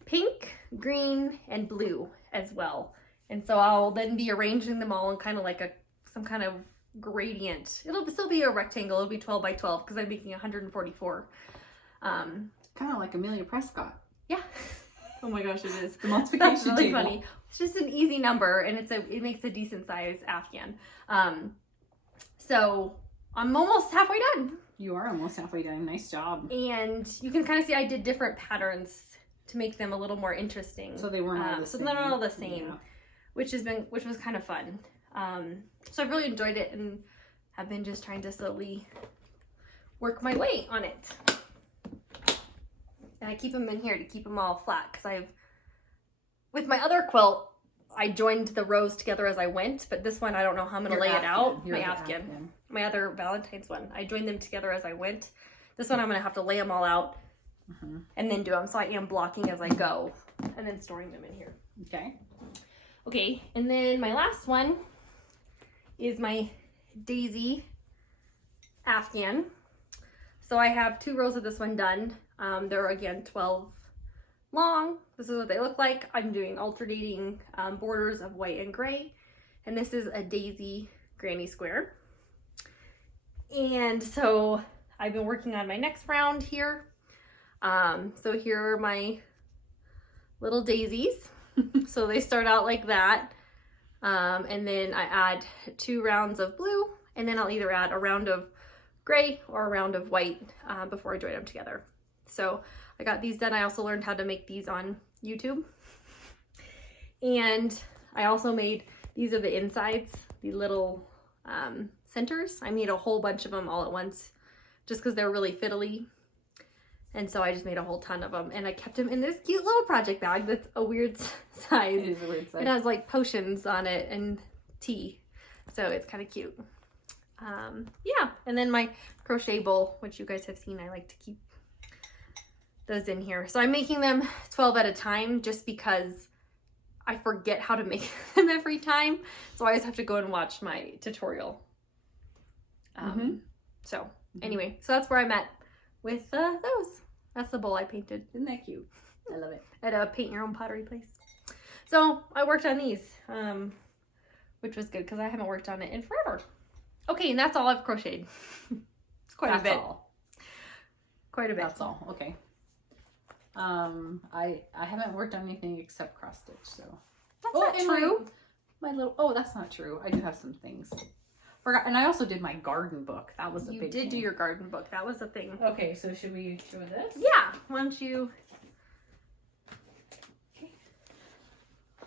pink, green, and blue as well. And so I'll then be arranging them all in kind of like some kind of gradient. It'll still be a rectangle. It'll be 12 by 12 because I'm making 144. Kind of like Amelia Prescott. Yeah. Oh my gosh, it is. The multiplication That's really table. funny. It's just an easy number, and it makes a decent size Afghan. So I'm almost halfway done. You are almost halfway done. Nice job. And you can kind of see I did different patterns to make them a little more interesting. So they weren't all the same. So they're not all the same, Yeah. which was kind of fun. So I've really enjoyed it and have been just trying to slowly work my way on it. And I keep them in here to keep them all flat because with my other quilt, I joined the rows together as I went, but this one I don't know how I'm going to lay it out. My Afghan. My other Valentine's one, I joined them together as I went. This one I'm going to have to lay them all out and then do them. So I am blocking as I go and then storing them in here. Okay. Okay, and then my last one is my Daisy Afghan. So I have 2 rows of this one done. They're again 12 long. This is what they look like. I'm doing alternating borders of white and gray. And this is a Daisy granny square. And so I've been working on my next round here. So here are my little daisies. So they start out like that. And then I add 2 rounds of blue, and then I'll either add a round of gray or a round of white before I join them together. So I got these done. I also learned how to make these on YouTube. And I also made, these are the insides, the little centers. I made a whole bunch of them all at once just because they're really fiddly. And so I just made a whole ton of them, and I kept them in this cute little project bag that's a weird size. It is a weird size. It has like potions on it and tea, so it's kind of cute. Yeah, and then my crochet bowl, which you guys have seen, I like to keep those in here. So I'm making them 12 at a time just because I forget how to make them every time. So I always have to go and watch my tutorial. So anyway, so that's where I'm at with those. That's the bowl I painted. Isn't that cute? I love it. At a paint your own pottery place. So I worked on these, which was good because I haven't worked on it in forever. Okay, and that's all I've crocheted. It's quite a bit. All. Quite a bit. That's all. Okay. I haven't worked on anything except cross stitch, so. That's not true. My little, oh, that's not true. I do have some things. Forgot, and I also did my garden book. That was a big thing. You did do your garden book. That was a thing. Okay, so should we do this? Yeah. Why don't you? Okay.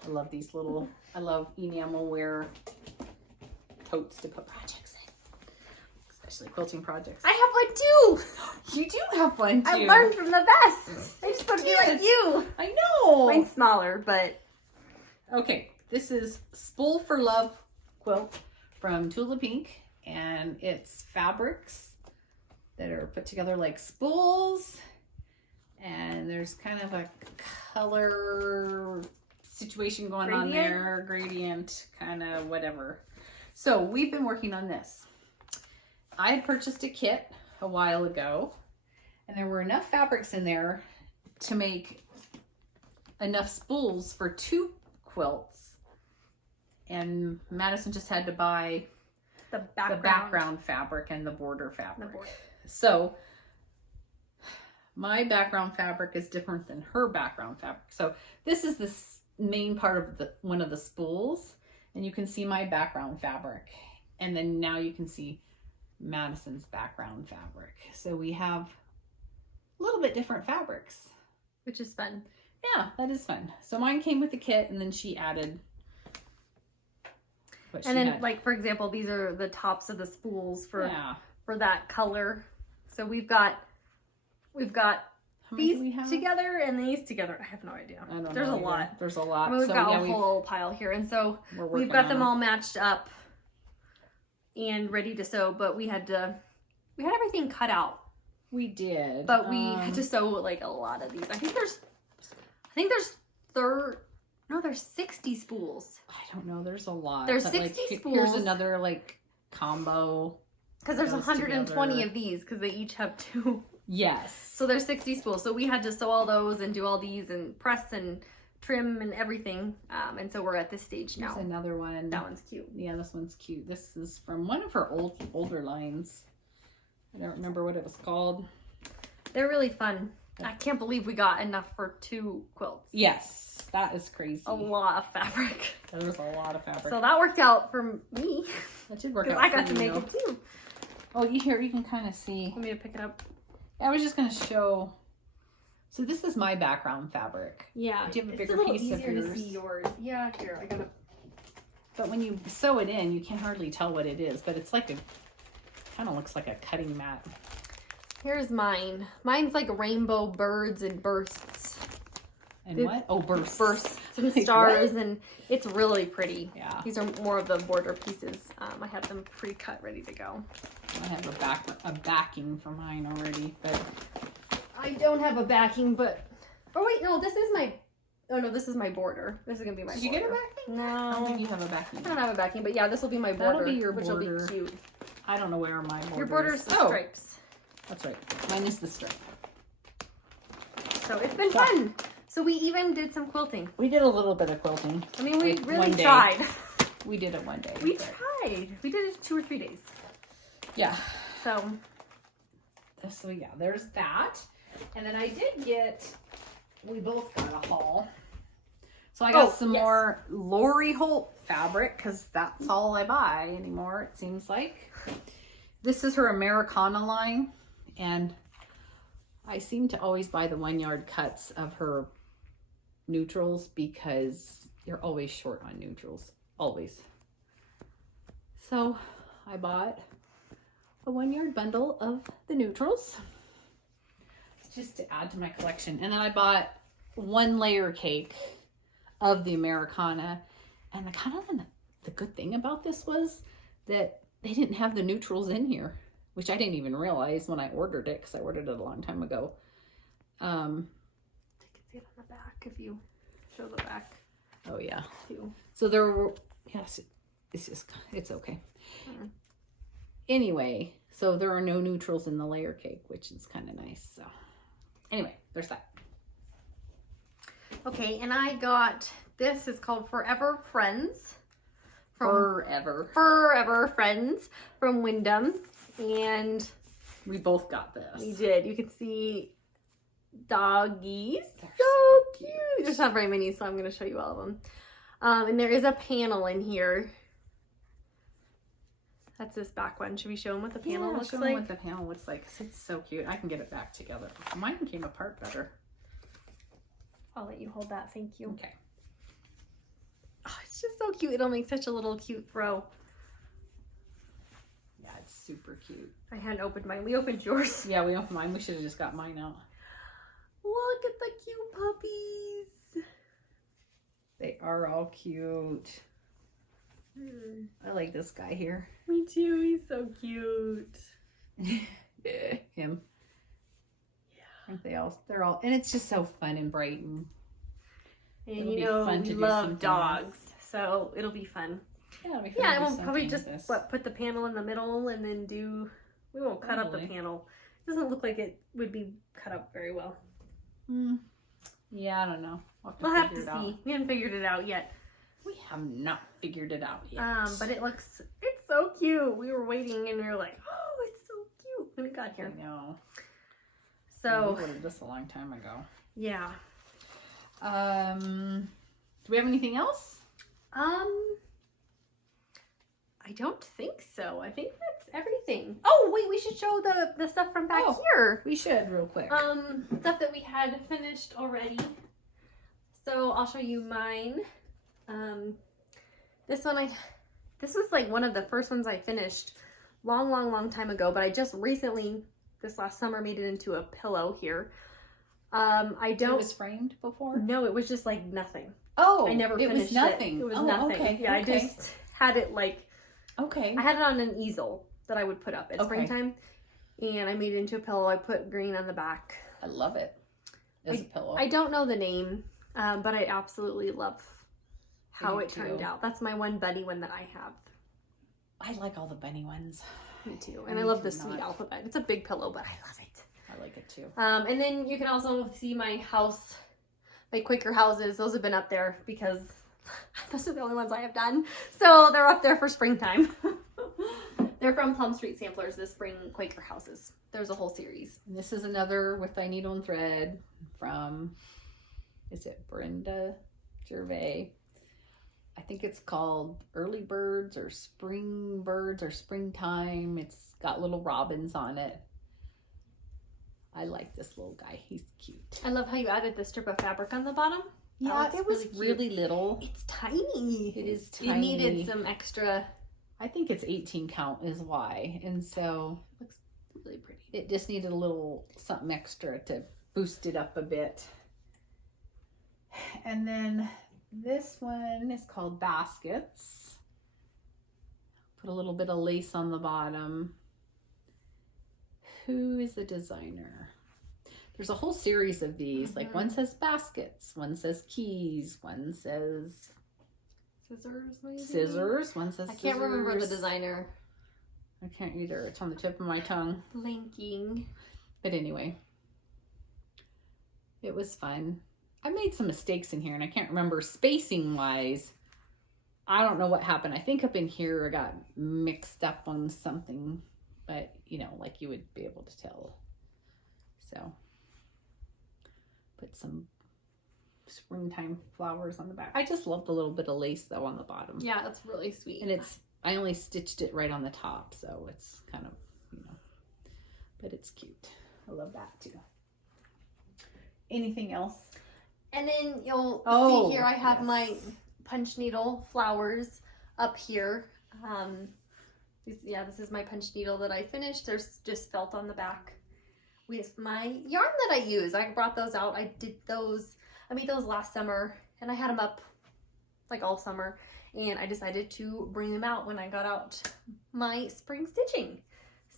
I love these little, I love enamelware totes to put projects in. Especially quilting projects. I have one too. You do have one too. I learned from the best. I just want to be like you. I know. Mine's smaller, but. Okay, this is Spool for Love quilt from Tula Pink, and it's fabrics that are put together like spools, and there's kind of a color situation going on there, gradient, kind of whatever. So we've been working on this. I had purchased a kit a while ago, and there were enough fabrics in there to make enough spools for 2 quilts. And Madison just had to buy the background fabric and the border fabric. So my background fabric is different than her background fabric. So this is the main part of one of the spools, and you can see my background fabric. And then now you can see Madison's background fabric. So we have a little bit different fabrics. Which is fun. Yeah, that is fun. So mine came with the kit, and then she added what she had. Like, for example, these are the tops of the spools for that color. So we've got these together and these together. I have no idea. There's a lot. There's a lot. I mean, we've got a whole pile here, and so we've got them all matched up and ready to sew. But we had everything cut out. We did, but we had to sew like a lot of these. I think there's 60 spools. I don't know. There's a lot. There's 60 spools. Here's another like combo. Because there's 120 of these because they each have 2. Yes. So there's 60 spools. So we had to sew all those and do all these and press and trim and everything. And so we're at this stage now. Here's another one. That one's cute. Yeah, this one's cute. This is from one of her older lines. I don't remember what it was called. They're really fun. I can't believe we got enough for 2 quilts. Yes, that is crazy. A lot of fabric. That was a lot of fabric. So that worked out for me. That did work out. Because I got for to you. make it too. Oh, you can kind of see. Want me to pick it up? I was just going to show. So this is my background fabric. Yeah. Do you have a it's bigger a little piece of easier yours? to see yours. Yeah, here, I got it. But when you sew it in, you can't hardly tell what it is. But it's like kind of looks like a cutting mat. Here's mine. Mine's like rainbow birds and bursts. And what? Oh, bursts. Bursts and Like stars, what? and it's really pretty. Yeah. These are more of the border pieces. I have them pre-cut, ready to go. I have a backing for mine already, but I don't have a backing, but... Oh, wait, no, this is my... Oh, no, this is my border. This is going to be my did border. you get a backing? No. I don't think you have a backing. I don't have a backing, but yeah, this will be my border. That'll be your which border. will be cute. I don't know where my border Your border's is. the stripes. That's right. Mine is the stripe. So it's been fun. So we even did some quilting. We did a little bit of quilting. I mean, we Like, really one day. tried. We did it one day. We but- tried. We did it 2 or 3 days. Yeah. So Yeah, there's that. And then I did get, we both got a haul. So I got some more Lori Holt fabric because that's all I buy anymore, it seems like. This is her Americana line. And I seem to always buy the 1 yard cuts of her neutrals because you're always short on neutrals. Always. So I bought a 1 yard bundle of the neutrals just to add to my collection. And then I bought 1 layer cake of the Americana. And the good thing about this was that they didn't have the neutrals in here, which I didn't even realize when I ordered it because I ordered it a long time ago. you can see it on the back if you show the back Oh yeah. too. So there were, yes, it's okay. Anyway, so there are no neutrals in the layer cake, which is kind of nice. So anyway, there's that. Okay, and I got, this is called Forever Friends. Forever Friends from Wyndham. And We both got this. we did. You can see doggies. They're So cute. There's not very many, so I'm going to show you all of them. And there is a panel in here. That's this back one. Should we show them what the panel looks show like? them what the panel looks like. 'Cause it's so cute. I can get it back together. Mine came apart better. I'll let you hold that. Thank you. Okay. Oh, it's just so cute. It'll make such a little cute throw. Yeah, it's super cute. I hadn't opened mine. We opened yours. Yeah, we opened mine. We should have just got mine out. Look at the cute puppies. They are all cute. I like this guy here. Me too. He's so cute. Him. Yeah. Aren't they all? They're all, and it's just so fun and bright and. And It'll you be know, fun we to do love something dogs, so it'll be fun. Yeah, it'll be fun Yeah, to and do we'll probably something just with this. put the panel in the middle and then we won't cut up the Probably. panel. It doesn't look like it would be cut up very well. Yeah, I don't know. We'll have to figure it out. see. We haven't figured it out yet. We have not figured it out yet. But it's so cute. We were waiting and we were like, oh, it's so cute when it got here. I know. So we ordered this a long time ago. yeah. Do we have anything else? I don't think so. I think that's everything. Oh wait, we should show the stuff from back here. We should real quick. Stuff that we had finished already. So I'll show you mine. This was like one of the first ones I finished long time ago, but I just recently, this last summer, made it into a pillow here. It was framed before? No, it was just like nothing. Oh, I never finished it was nothing. It was oh, nothing. Okay, Yeah, okay. I just had it like, Okay. I had it on an easel that I would put up at springtime, and I made it into a pillow. I put green on the back. I love it as a pillow. I don't know the name, but I absolutely love how Me it turned too. out. That's my one bunny one that I have. I like all the bunny ones. Me too. And Me I love too, the sweet not. alphabet. It's a big pillow, but I love it. I like it too. And then you can also see my house my Quaker houses. Those have been up there because those are the only ones I have done. So they're up there for springtime. They're from Plum Street Samplers, the spring Quaker houses. There's a whole series. And this is another with thy needle and thread from, is it Brenda Gervais? I think it's called Early Birds or Spring Birds or Springtime. It's got little robins on it. I like this little guy. He's cute. I love how you added the strip of fabric on the bottom. Yeah, it was really cute. little. It's tiny. It is tiny. It needed some extra. I think it's 18 count is why. And so It looks really pretty. it just needed a little something extra to boost it up a bit. And then this one is called Baskets. Put a little bit of lace on the bottom. Who is the designer? There's a whole series of these. Like one says baskets, one says keys, one says Scissors, maybe? scissors, one says I can't remember the scissors. designer. I can't either. It's on the tip of my tongue. Blinking. But anyway, it was fun. I made some mistakes in here and I can't remember spacing wise. I don't know what happened. I think up in here I got mixed up on something, but you know, like you would be able to tell. So put some springtime flowers on the back. I just love the little bit of lace though on the bottom. Yeah, that's really sweet. And I only stitched it right on the top, so it's kind of, you know, but it's cute. I love that too. Anything else? And then you'll Oh, see here I have yes. my punch needle flowers up here. This is my punch needle that I finished. There's just felt on the back with my yarn that I use. I brought those out. I made those last summer and I had them up like all summer, and I decided to bring them out when I got out my spring stitching.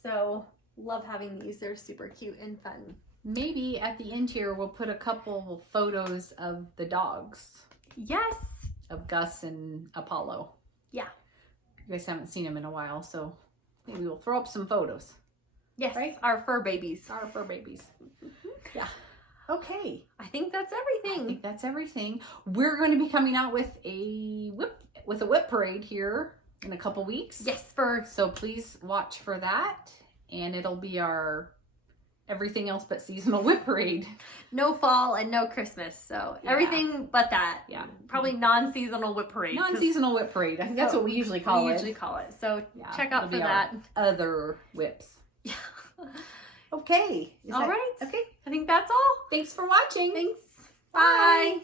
So love having these. They're super cute and fun. Maybe at the end here we'll put a couple photos of the dogs, Yes. of Gus and Apollo. Yeah. You guys haven't seen them in a while, so maybe we'll throw up some photos. Yes. Right? Our fur babies. Our fur babies. Yeah. Okay. I think that's I everything. think that's everything. We're going to be coming out with a whip parade here in a couple weeks. Yes, So please watch for that, and it'll be our everything else but seasonal whip parade. no fall and no Christmas. So Yeah. everything but that. Yeah. Probably non-seasonal whip parade. 'cause Non-seasonal whip parade. I think that's what we usually call we it. usually call it. So Yeah, check out it'll for be our that. Other whips. Yeah. Okay. All right. Okay. I think that's all. Thanks for watching. Thanks. Bye. Bye.